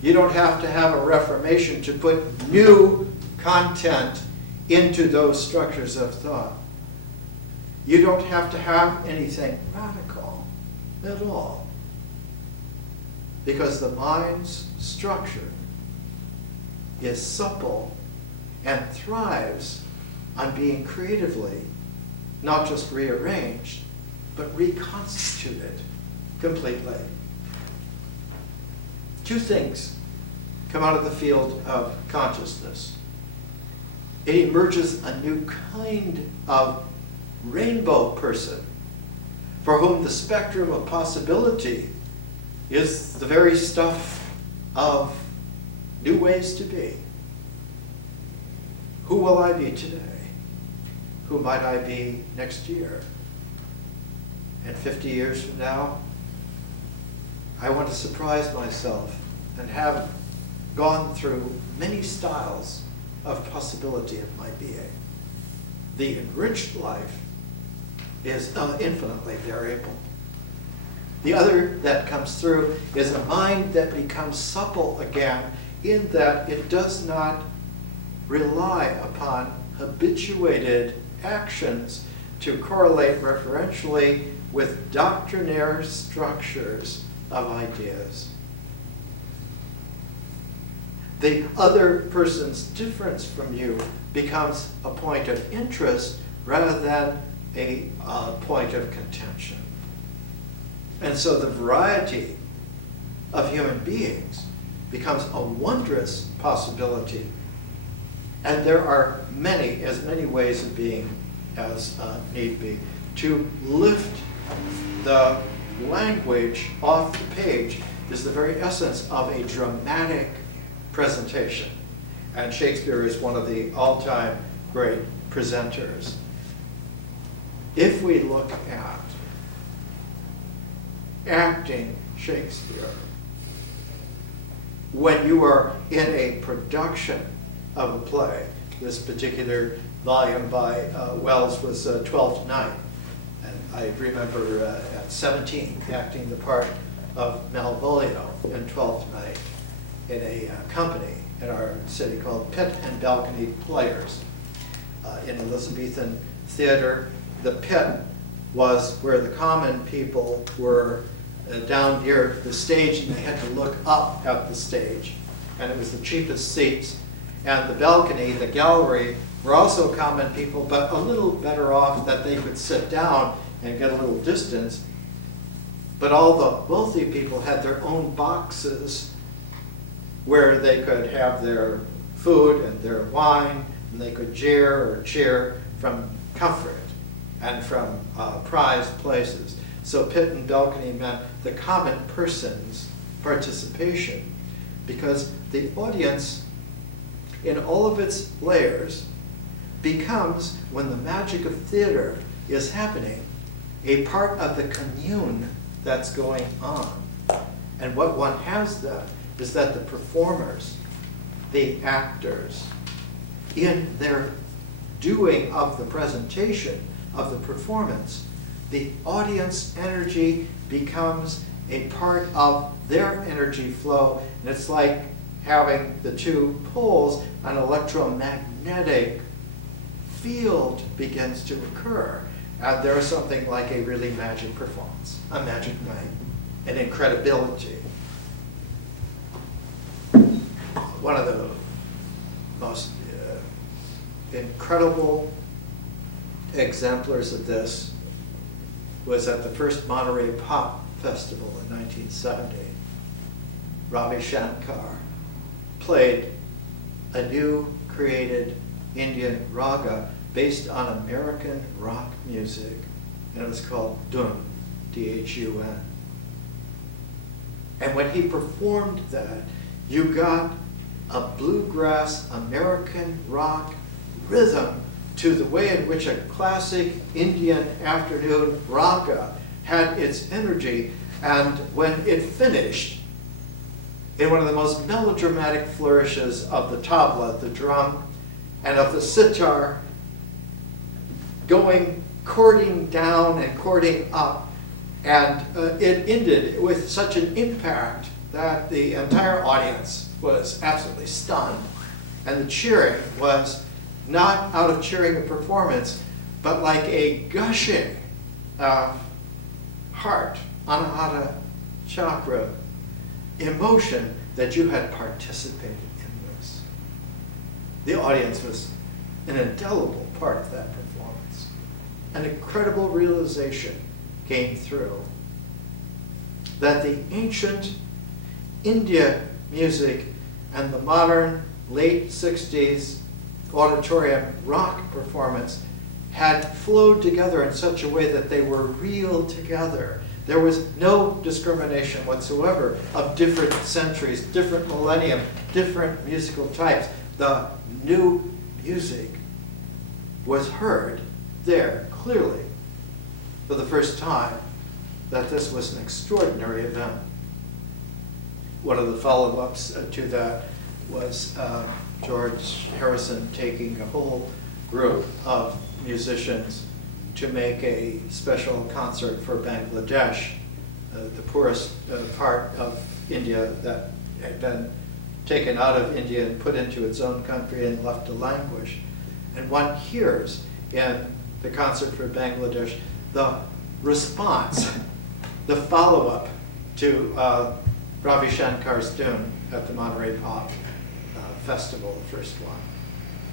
You don't have to have a reformation to put new content into those structures of thought. You don't have to have anything radical at all, because the mind's structure is supple and thrives on being creatively not just rearranged, but reconstituted completely. Two things come out of the field of consciousness. It emerges a new kind of rainbow person for whom the spectrum of possibility is the very stuff of new ways to be. Who will I be today? Who might I be next year? And 50 years from now, I want to surprise myself and have gone through many styles of possibility of my being. The enriched life is infinitely variable. The other that comes through is a mind that becomes supple again, in that it does not rely upon habituated actions to correlate referentially with doctrinaire structures of ideas. The other person's difference from you becomes a point of interest rather than a point of contention. And so the variety of human beings becomes a wondrous possibility. And there are as many ways of being as need be. To lift the language off the page is the very essence of a dramatic presentation. And Shakespeare is one of the all-time great presenters. If we look at acting Shakespeare, when you are in a production of a play, this particular volume by Wells was Twelfth Night, and I remember at 17 acting the part of Malvolio in Twelfth Night in a company in our city called Pit and Balcony Players. In Elizabethan theater, the pit was where the common people were down near the stage, and they had to look up at the stage, and it was the cheapest seats. And the balcony, the gallery, were also common people, but a little better off that they could sit down and get a little distance. But all the wealthy people had their own boxes where they could have their food and their wine, and they could jeer or cheer from comfort and from prized places. So pit and balcony meant the common person's participation, because the audience in all of its layers becomes, when the magic of theater is happening, a part of the commune that's going on. And what one has then is that the performers, the actors, in their doing of the presentation of the performance, the audience energy becomes a part of their energy flow, and it's like having the two poles, an electromagnetic field begins to occur, and there's something like a really magic performance, a magic night, an incredibility. One of the most incredible exemplars of this was at the first Monterey Pop Festival in 1970. Ravi Shankar played a new created Indian raga based on American rock music, and it was called Dhun, D-H-U-N. And when he performed that, you got a bluegrass American rock rhythm to the way in which a classic Indian afternoon raga had its energy. And when it finished, in one of the most melodramatic flourishes of the tabla, the drum, and of the sitar, chording down and chording up, and it ended with such an impact that the entire audience was absolutely stunned. And the cheering was not out of cheering a performance, but like a gushing heart, anahata chakra emotion that you had participated in this. The audience was an indelible part of that performance. An incredible realization came through that the ancient India music and the modern late 60s auditorium rock performance had flowed together in such a way that they were real together. There was no discrimination whatsoever of different centuries, different millennium, different musical types. The new music was heard there clearly for the first time, that this was an extraordinary event. One of the follow-ups to that was George Harrison taking a whole group of musicians to make a special concert for Bangladesh, the poorest part of India that had been taken out of India and put into its own country and left to languish. And one hears in the concert for Bangladesh the response, the follow-up to Ravi Shankar's Dhun at the Monterey Pop Festival, the first one.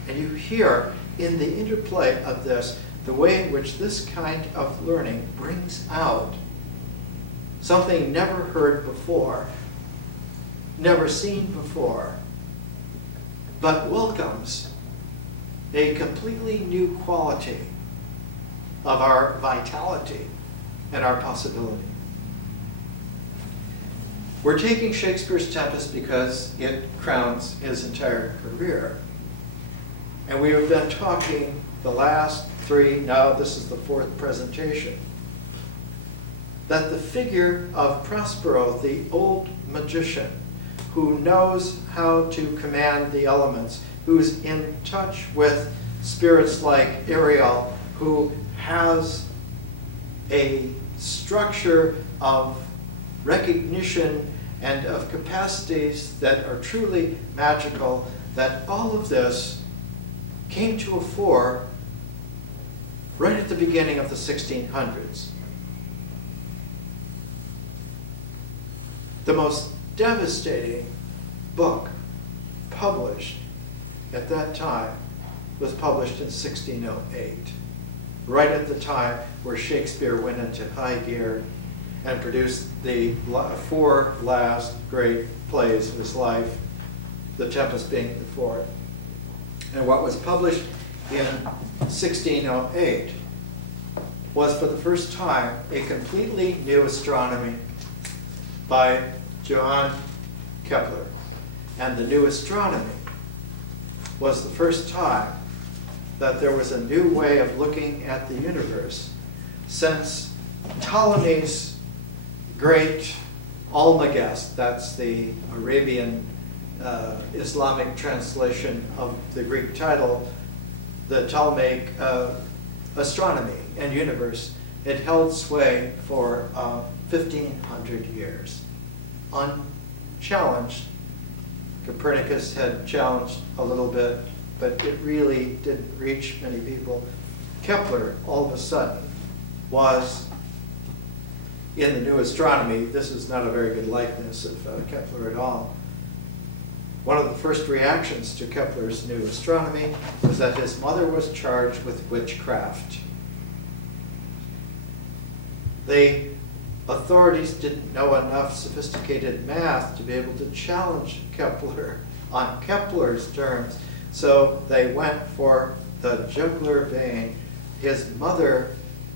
And you hear in the interplay of this, the way in which this kind of learning brings out something never heard before, never seen before, but welcomes a completely new quality of our vitality and our possibility. We're taking Shakespeare's Tempest because it crowns his entire career. And we have been talking the last three, now this is the fourth presentation, that the figure of Prospero, the old magician, who knows how to command the elements, who's in touch with spirits like Ariel, who has a structure of recognition and of capacities that are truly magical, that all of this came to a fore right at the beginning of the 1600s. The most devastating book published at that time was published in 1608, right at the time where Shakespeare went into high gear and produced the four last great plays of his life, The Tempest being the fourth. And what was published in 1608 was for the first time a completely new astronomy by Johann Kepler. And the new astronomy was the first time that there was a new way of looking at the universe since Ptolemy's great Almagest, that's the Arabian Islamic translation of the Greek title, the Ptolemaic astronomy and universe. It held sway for 1,500 years, unchallenged. Copernicus had challenged a little bit, but it really didn't reach many people. Kepler, all of a sudden, was in the new astronomy. This is not a very good likeness of Kepler at all. One of the first reactions to Kepler's new astronomy was that his mother was charged with witchcraft. The authorities didn't know enough sophisticated math to be able to challenge Kepler on Kepler's terms, so they went for the jugular vein. His mother,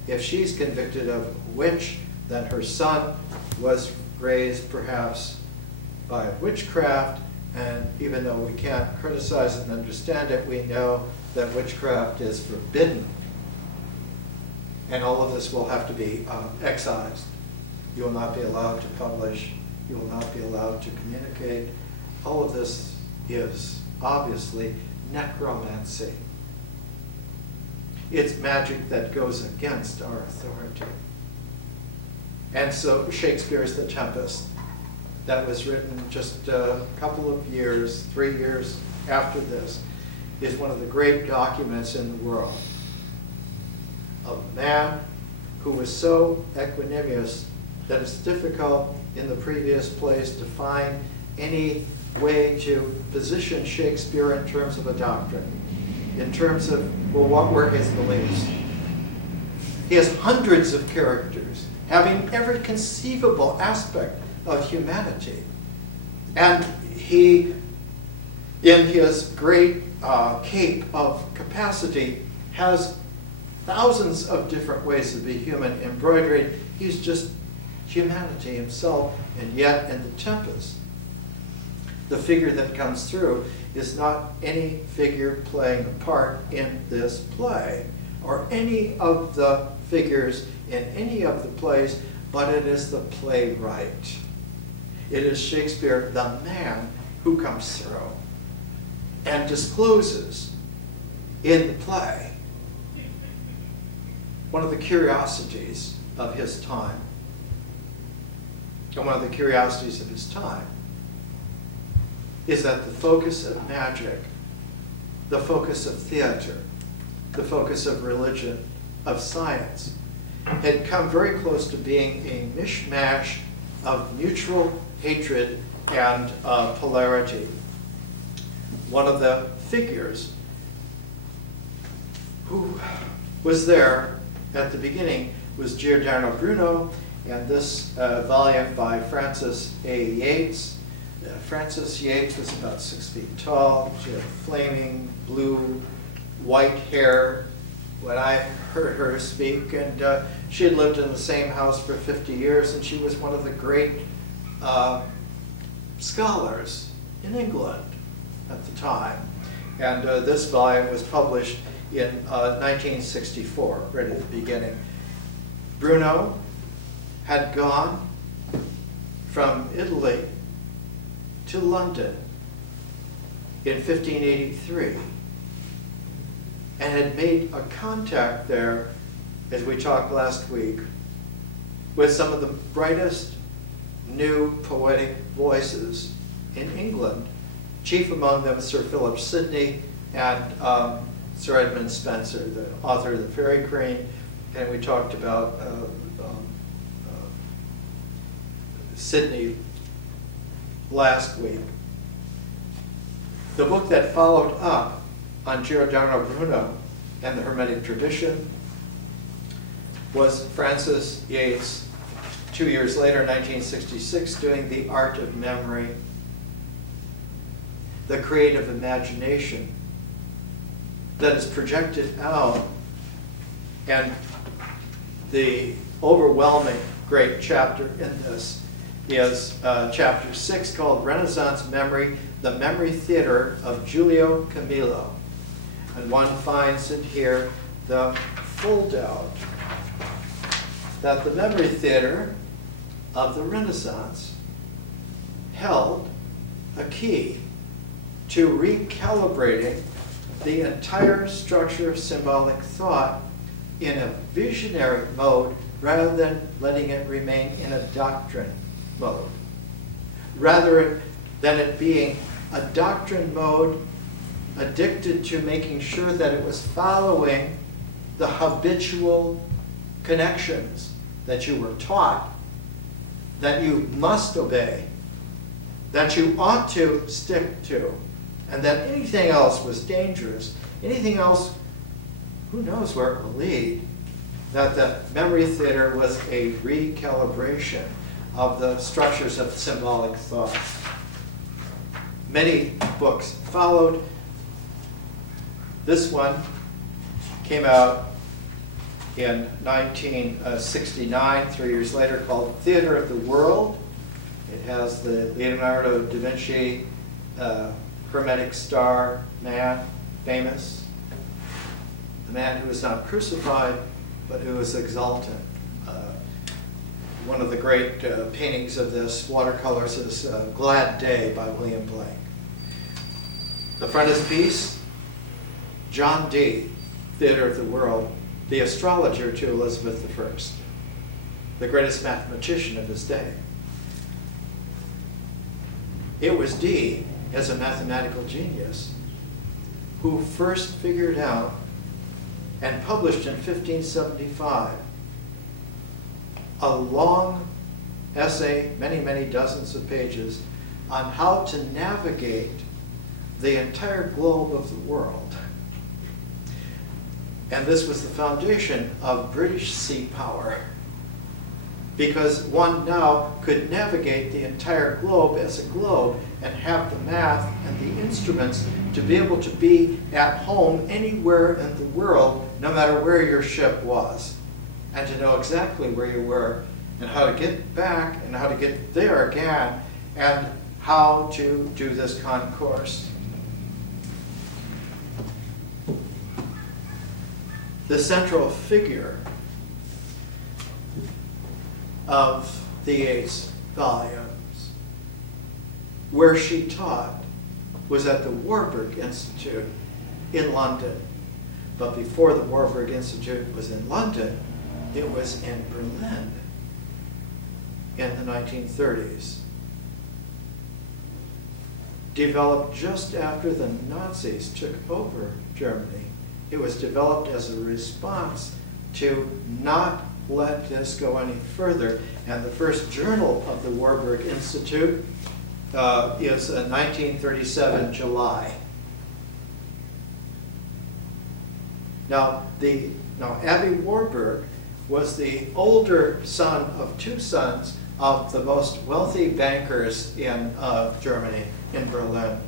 if she's convicted of witch, then her son was raised perhaps by witchcraft, and even though we can't criticize and understand it, we know that witchcraft is forbidden. And all of this will have to be excised. You will not be allowed to publish. You will not be allowed to communicate. All of this is obviously necromancy. It's magic that goes against our authority. And so Shakespeare's The Tempest, that was written just a couple of years, 3 years after this, is one of the great documents in the world. A man who was so equanimous that it's difficult in the previous place to find any way to position Shakespeare in terms of a doctrine, in terms of, well, what were his beliefs? He has hundreds of characters having every conceivable aspect of humanity. And he, in his great cape of capacity, has thousands of different ways to be human embroidered. He's just humanity himself, and yet in The Tempest, the figure that comes through is not any figure playing a part in this play, or any of the figures in any of the plays, but it is the playwright. It is Shakespeare, the man, who comes through and discloses in the play one of the curiosities of his time. And one of the curiosities of his time is that the focus of magic, the focus of theater, the focus of religion, of science, had come very close to being a mishmash of mutual hatred and polarity. One of the figures who was there at the beginning was Giordano Bruno, and this volume by Frances A. Yates. Frances Yates was about 6 feet tall. She had flaming blue, white hair when I heard her speak, and she had lived in the same house for 50 years, and she was one of the great scholars in England at the time. And this volume was published in 1964, right at the beginning. Bruno had gone from Italy to London in 1583 and had made a contact there, as we talked last week, with some of the brightest new poetic voices in England, chief among them Sir Philip Sidney and Sir Edmund Spenser, the author of The Fairy Queen, and we talked about Sidney last week. The book that followed up on Giordano Bruno and the Hermetic tradition was Frances Yates, 2 years later, 1966, doing The Art of Memory, the creative imagination that is projected out, and the overwhelming great chapter in this is chapter 6, called Renaissance Memory, the Memory Theater of Giulio Camillo. And one finds in here the full doubt that the memory theater of the Renaissance held a key to recalibrating the entire structure of symbolic thought in a visionary mode rather than letting it remain in a doctrine mode. Rather than it being a doctrine mode addicted to making sure that it was following the habitual connections that you were taught, that you must obey, that you ought to stick to, and that anything else was dangerous. Anything else, who knows where it will lead. That the memory theater was a recalibration of the structures of symbolic thought. Many books followed. This one came out in 1969, 3 years later, called Theater of the World. It has the Leonardo da Vinci hermetic star man, famous. The man who was not crucified, but who was exultant. One of the great paintings of this, watercolors, is Glad Day by William Blake. The frontispiece, John Dee, Theater of the World, the astrologer to Elizabeth I, the greatest mathematician of his day. It was Dee, as a mathematical genius, who first figured out and published in 1575 a long essay, many, many dozens of pages, on how to navigate the entire globe of the world. And this was the foundation of British sea power, because one now could navigate the entire globe as a globe and have the math and the instruments to be able to be at home anywhere in the world, no matter where your ship was, and to know exactly where you were and how to get back and how to get there again and how to do this concourse. The central figure of the Yeats volumes, where she taught, was at the Warburg Institute in London. But before the Warburg Institute was in London, it was in Berlin in the 1930s. Developed just after the Nazis took over Germany. It was developed as a response to not let this go any further. And the first journal of the Warburg Institute is 1937 July. Now, Abby Warburg was the older son of two sons of the most wealthy bankers in Germany, in Berlin.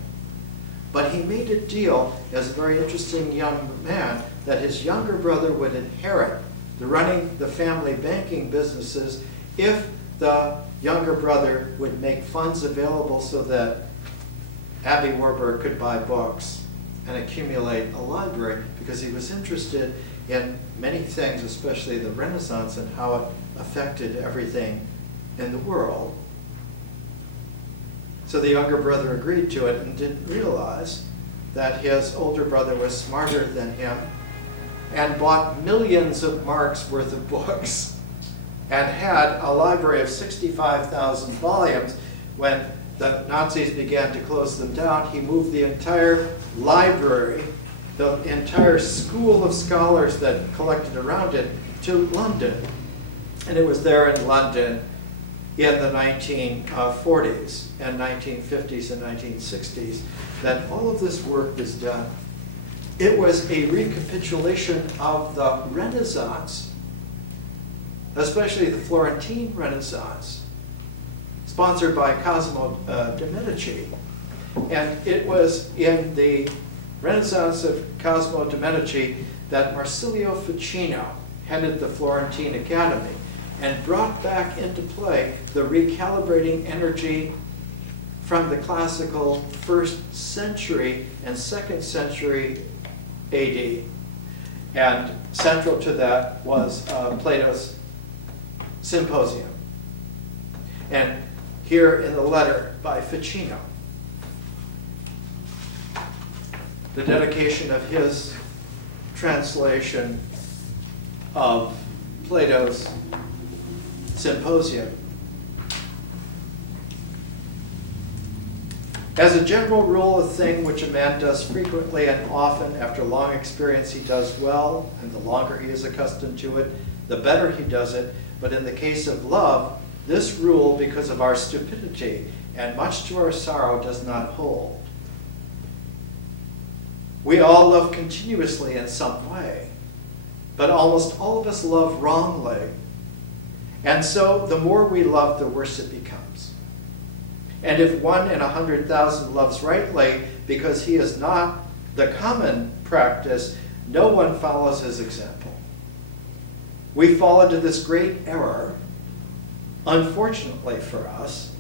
But he made a deal as a very interesting young man that his younger brother would inherit the running the family banking businesses if the younger brother would make funds available so that Abby Warburg could buy books and accumulate a library, because he was interested in many things, especially the Renaissance and how it affected everything in the world. So the younger brother agreed to it and didn't realize that his older brother was smarter than him and bought millions of marks worth of books and had a library of 65,000 volumes. When the Nazis began to close them down, he moved the entire library, the entire school of scholars that collected around it, to London. And it was there in London in the 1940s and 1950s and 1960s that all of this work was done. It was a recapitulation of the Renaissance, especially the Florentine Renaissance, sponsored by Cosimo de' Medici. And it was in the Renaissance of Cosimo de' Medici, that Marsilio Ficino headed the Florentine Academy and brought back into play the recalibrating energy from the classical 1st century and 2nd century AD. And central to that was Plato's Symposium. And here in the letter by Ficino, the dedication of his translation of Plato's Symposium. As a general rule, a thing which a man does frequently and often, after long experience he does well, and the longer he is accustomed to it, the better he does it. But in the case of love, this rule, because of our stupidity, and much to our sorrow, does not hold. We all love continuously in some way, but almost all of us love wrongly. And so the more we love, the worse it becomes. And if 1 in 100,000 loves rightly, because he is not the common practice, no one follows his example. We fall into this great error, unfortunately for us,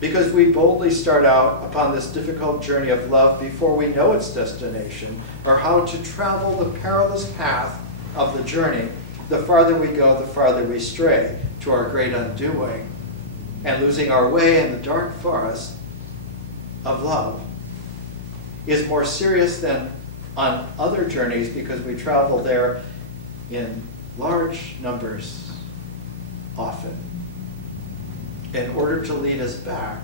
because we boldly start out upon this difficult journey of love before we know its destination, or how to travel the perilous path of the journey. The farther we go, the farther we stray to our great undoing, and losing our way in the dark forest of love is more serious than on other journeys, because we travel there in large numbers often, in order to lead us back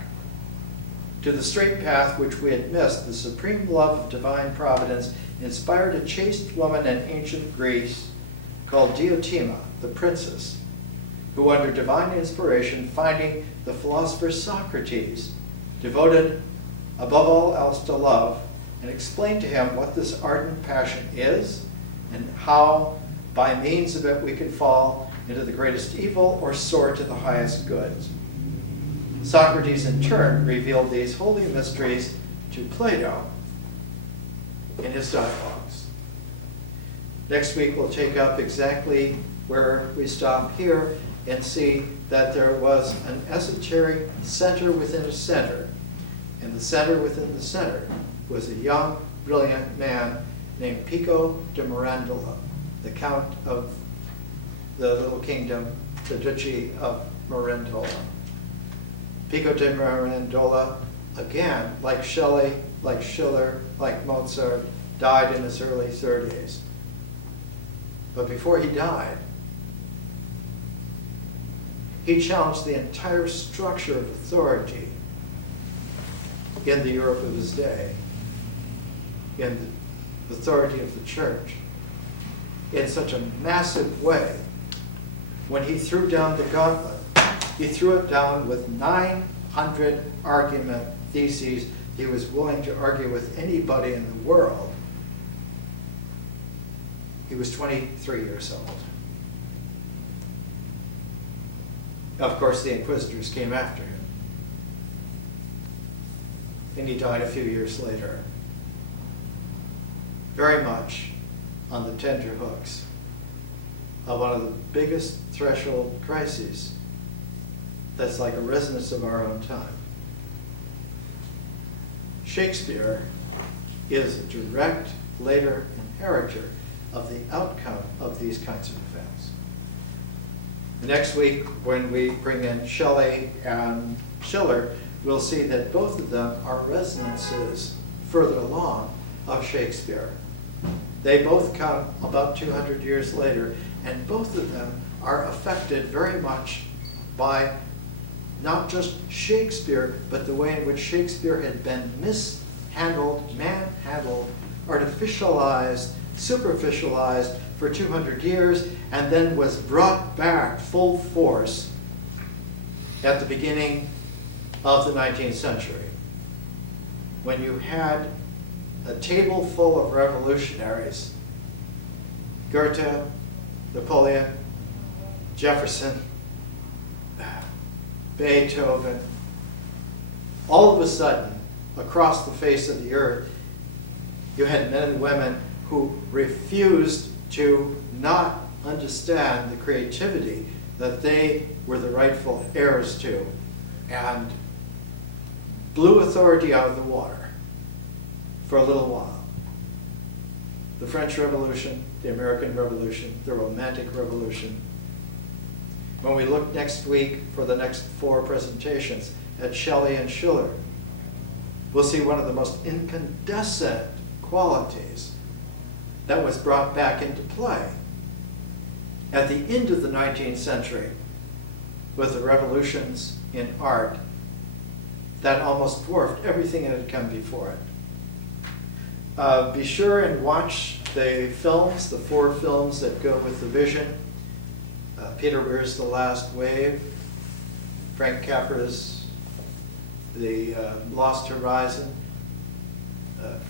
to the straight path which we had missed. The supreme love of divine providence inspired a chaste woman in ancient Greece called Diotima, the princess, who under divine inspiration, finding the philosopher Socrates devoted above all else to love, and explained to him what this ardent passion is, and how by means of it we can fall into the greatest evil or soar to the highest goods. Socrates in turn revealed these holy mysteries to Plato in his dialogues. Next week we'll take up exactly where we stop here and see that there was an esoteric center within a center, and the center within the center was a young, brilliant man named Pico De Mirandolo, the Count of the little kingdom, the Duchy of Mirandola. Pico de Mirandola, again, like Shelley, like Schiller, like Mozart, died in his early 30s. But before he died, he challenged the entire structure of authority in the Europe of his day, in the authority of the church, in such a massive way. When he threw down the gauntlet, he threw it down with 900 argument theses he was willing to argue with anybody in the world. He was 23 years old. Of course, the inquisitors came after him, and he died a few years later, very much on the tender hooks of one of the biggest threshold crises that's like a resonance of our own time. Shakespeare is a direct later inheritor of the outcome of these kinds of events. Next week, when we bring in Shelley and Schiller, we'll see that both of them are resonances further along of Shakespeare. They both come about 200 years later, and both of them are affected very much by not just Shakespeare, but the way in which Shakespeare had been mishandled, manhandled, artificialized, superficialized for 200 years, and then was brought back full force at the beginning of the 19th century, when you had a table full of revolutionaries, Goethe, Napoleon, Jefferson, Beethoven. All of a sudden, across the face of the earth, You had men and women who refused to not understand the creativity that they were the rightful heirs to, and blew authority out of the water for a little while. The French Revolution, the American Revolution, the Romantic Revolution. When we look next week for the next 4 presentations at Shelley and Schiller, we'll see one of the most incandescent qualities that was brought back into play at the end of the 19th century with the revolutions in art that almost dwarfed everything that had come before it. Be sure and watch the films, the 4 films that go with the vision. Peter Weir's The Last Wave, Frank Capra's The Lost Horizon,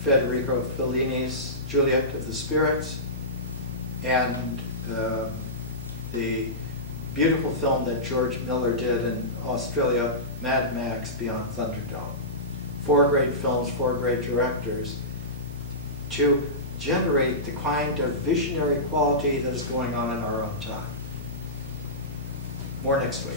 Federico Fellini's Juliet of the Spirits, and the beautiful film that George Miller did in Australia, Mad Max Beyond Thunderdome. 4 great films, 4 great directors, to generate the kind of visionary quality that is going on in our own time. More next week.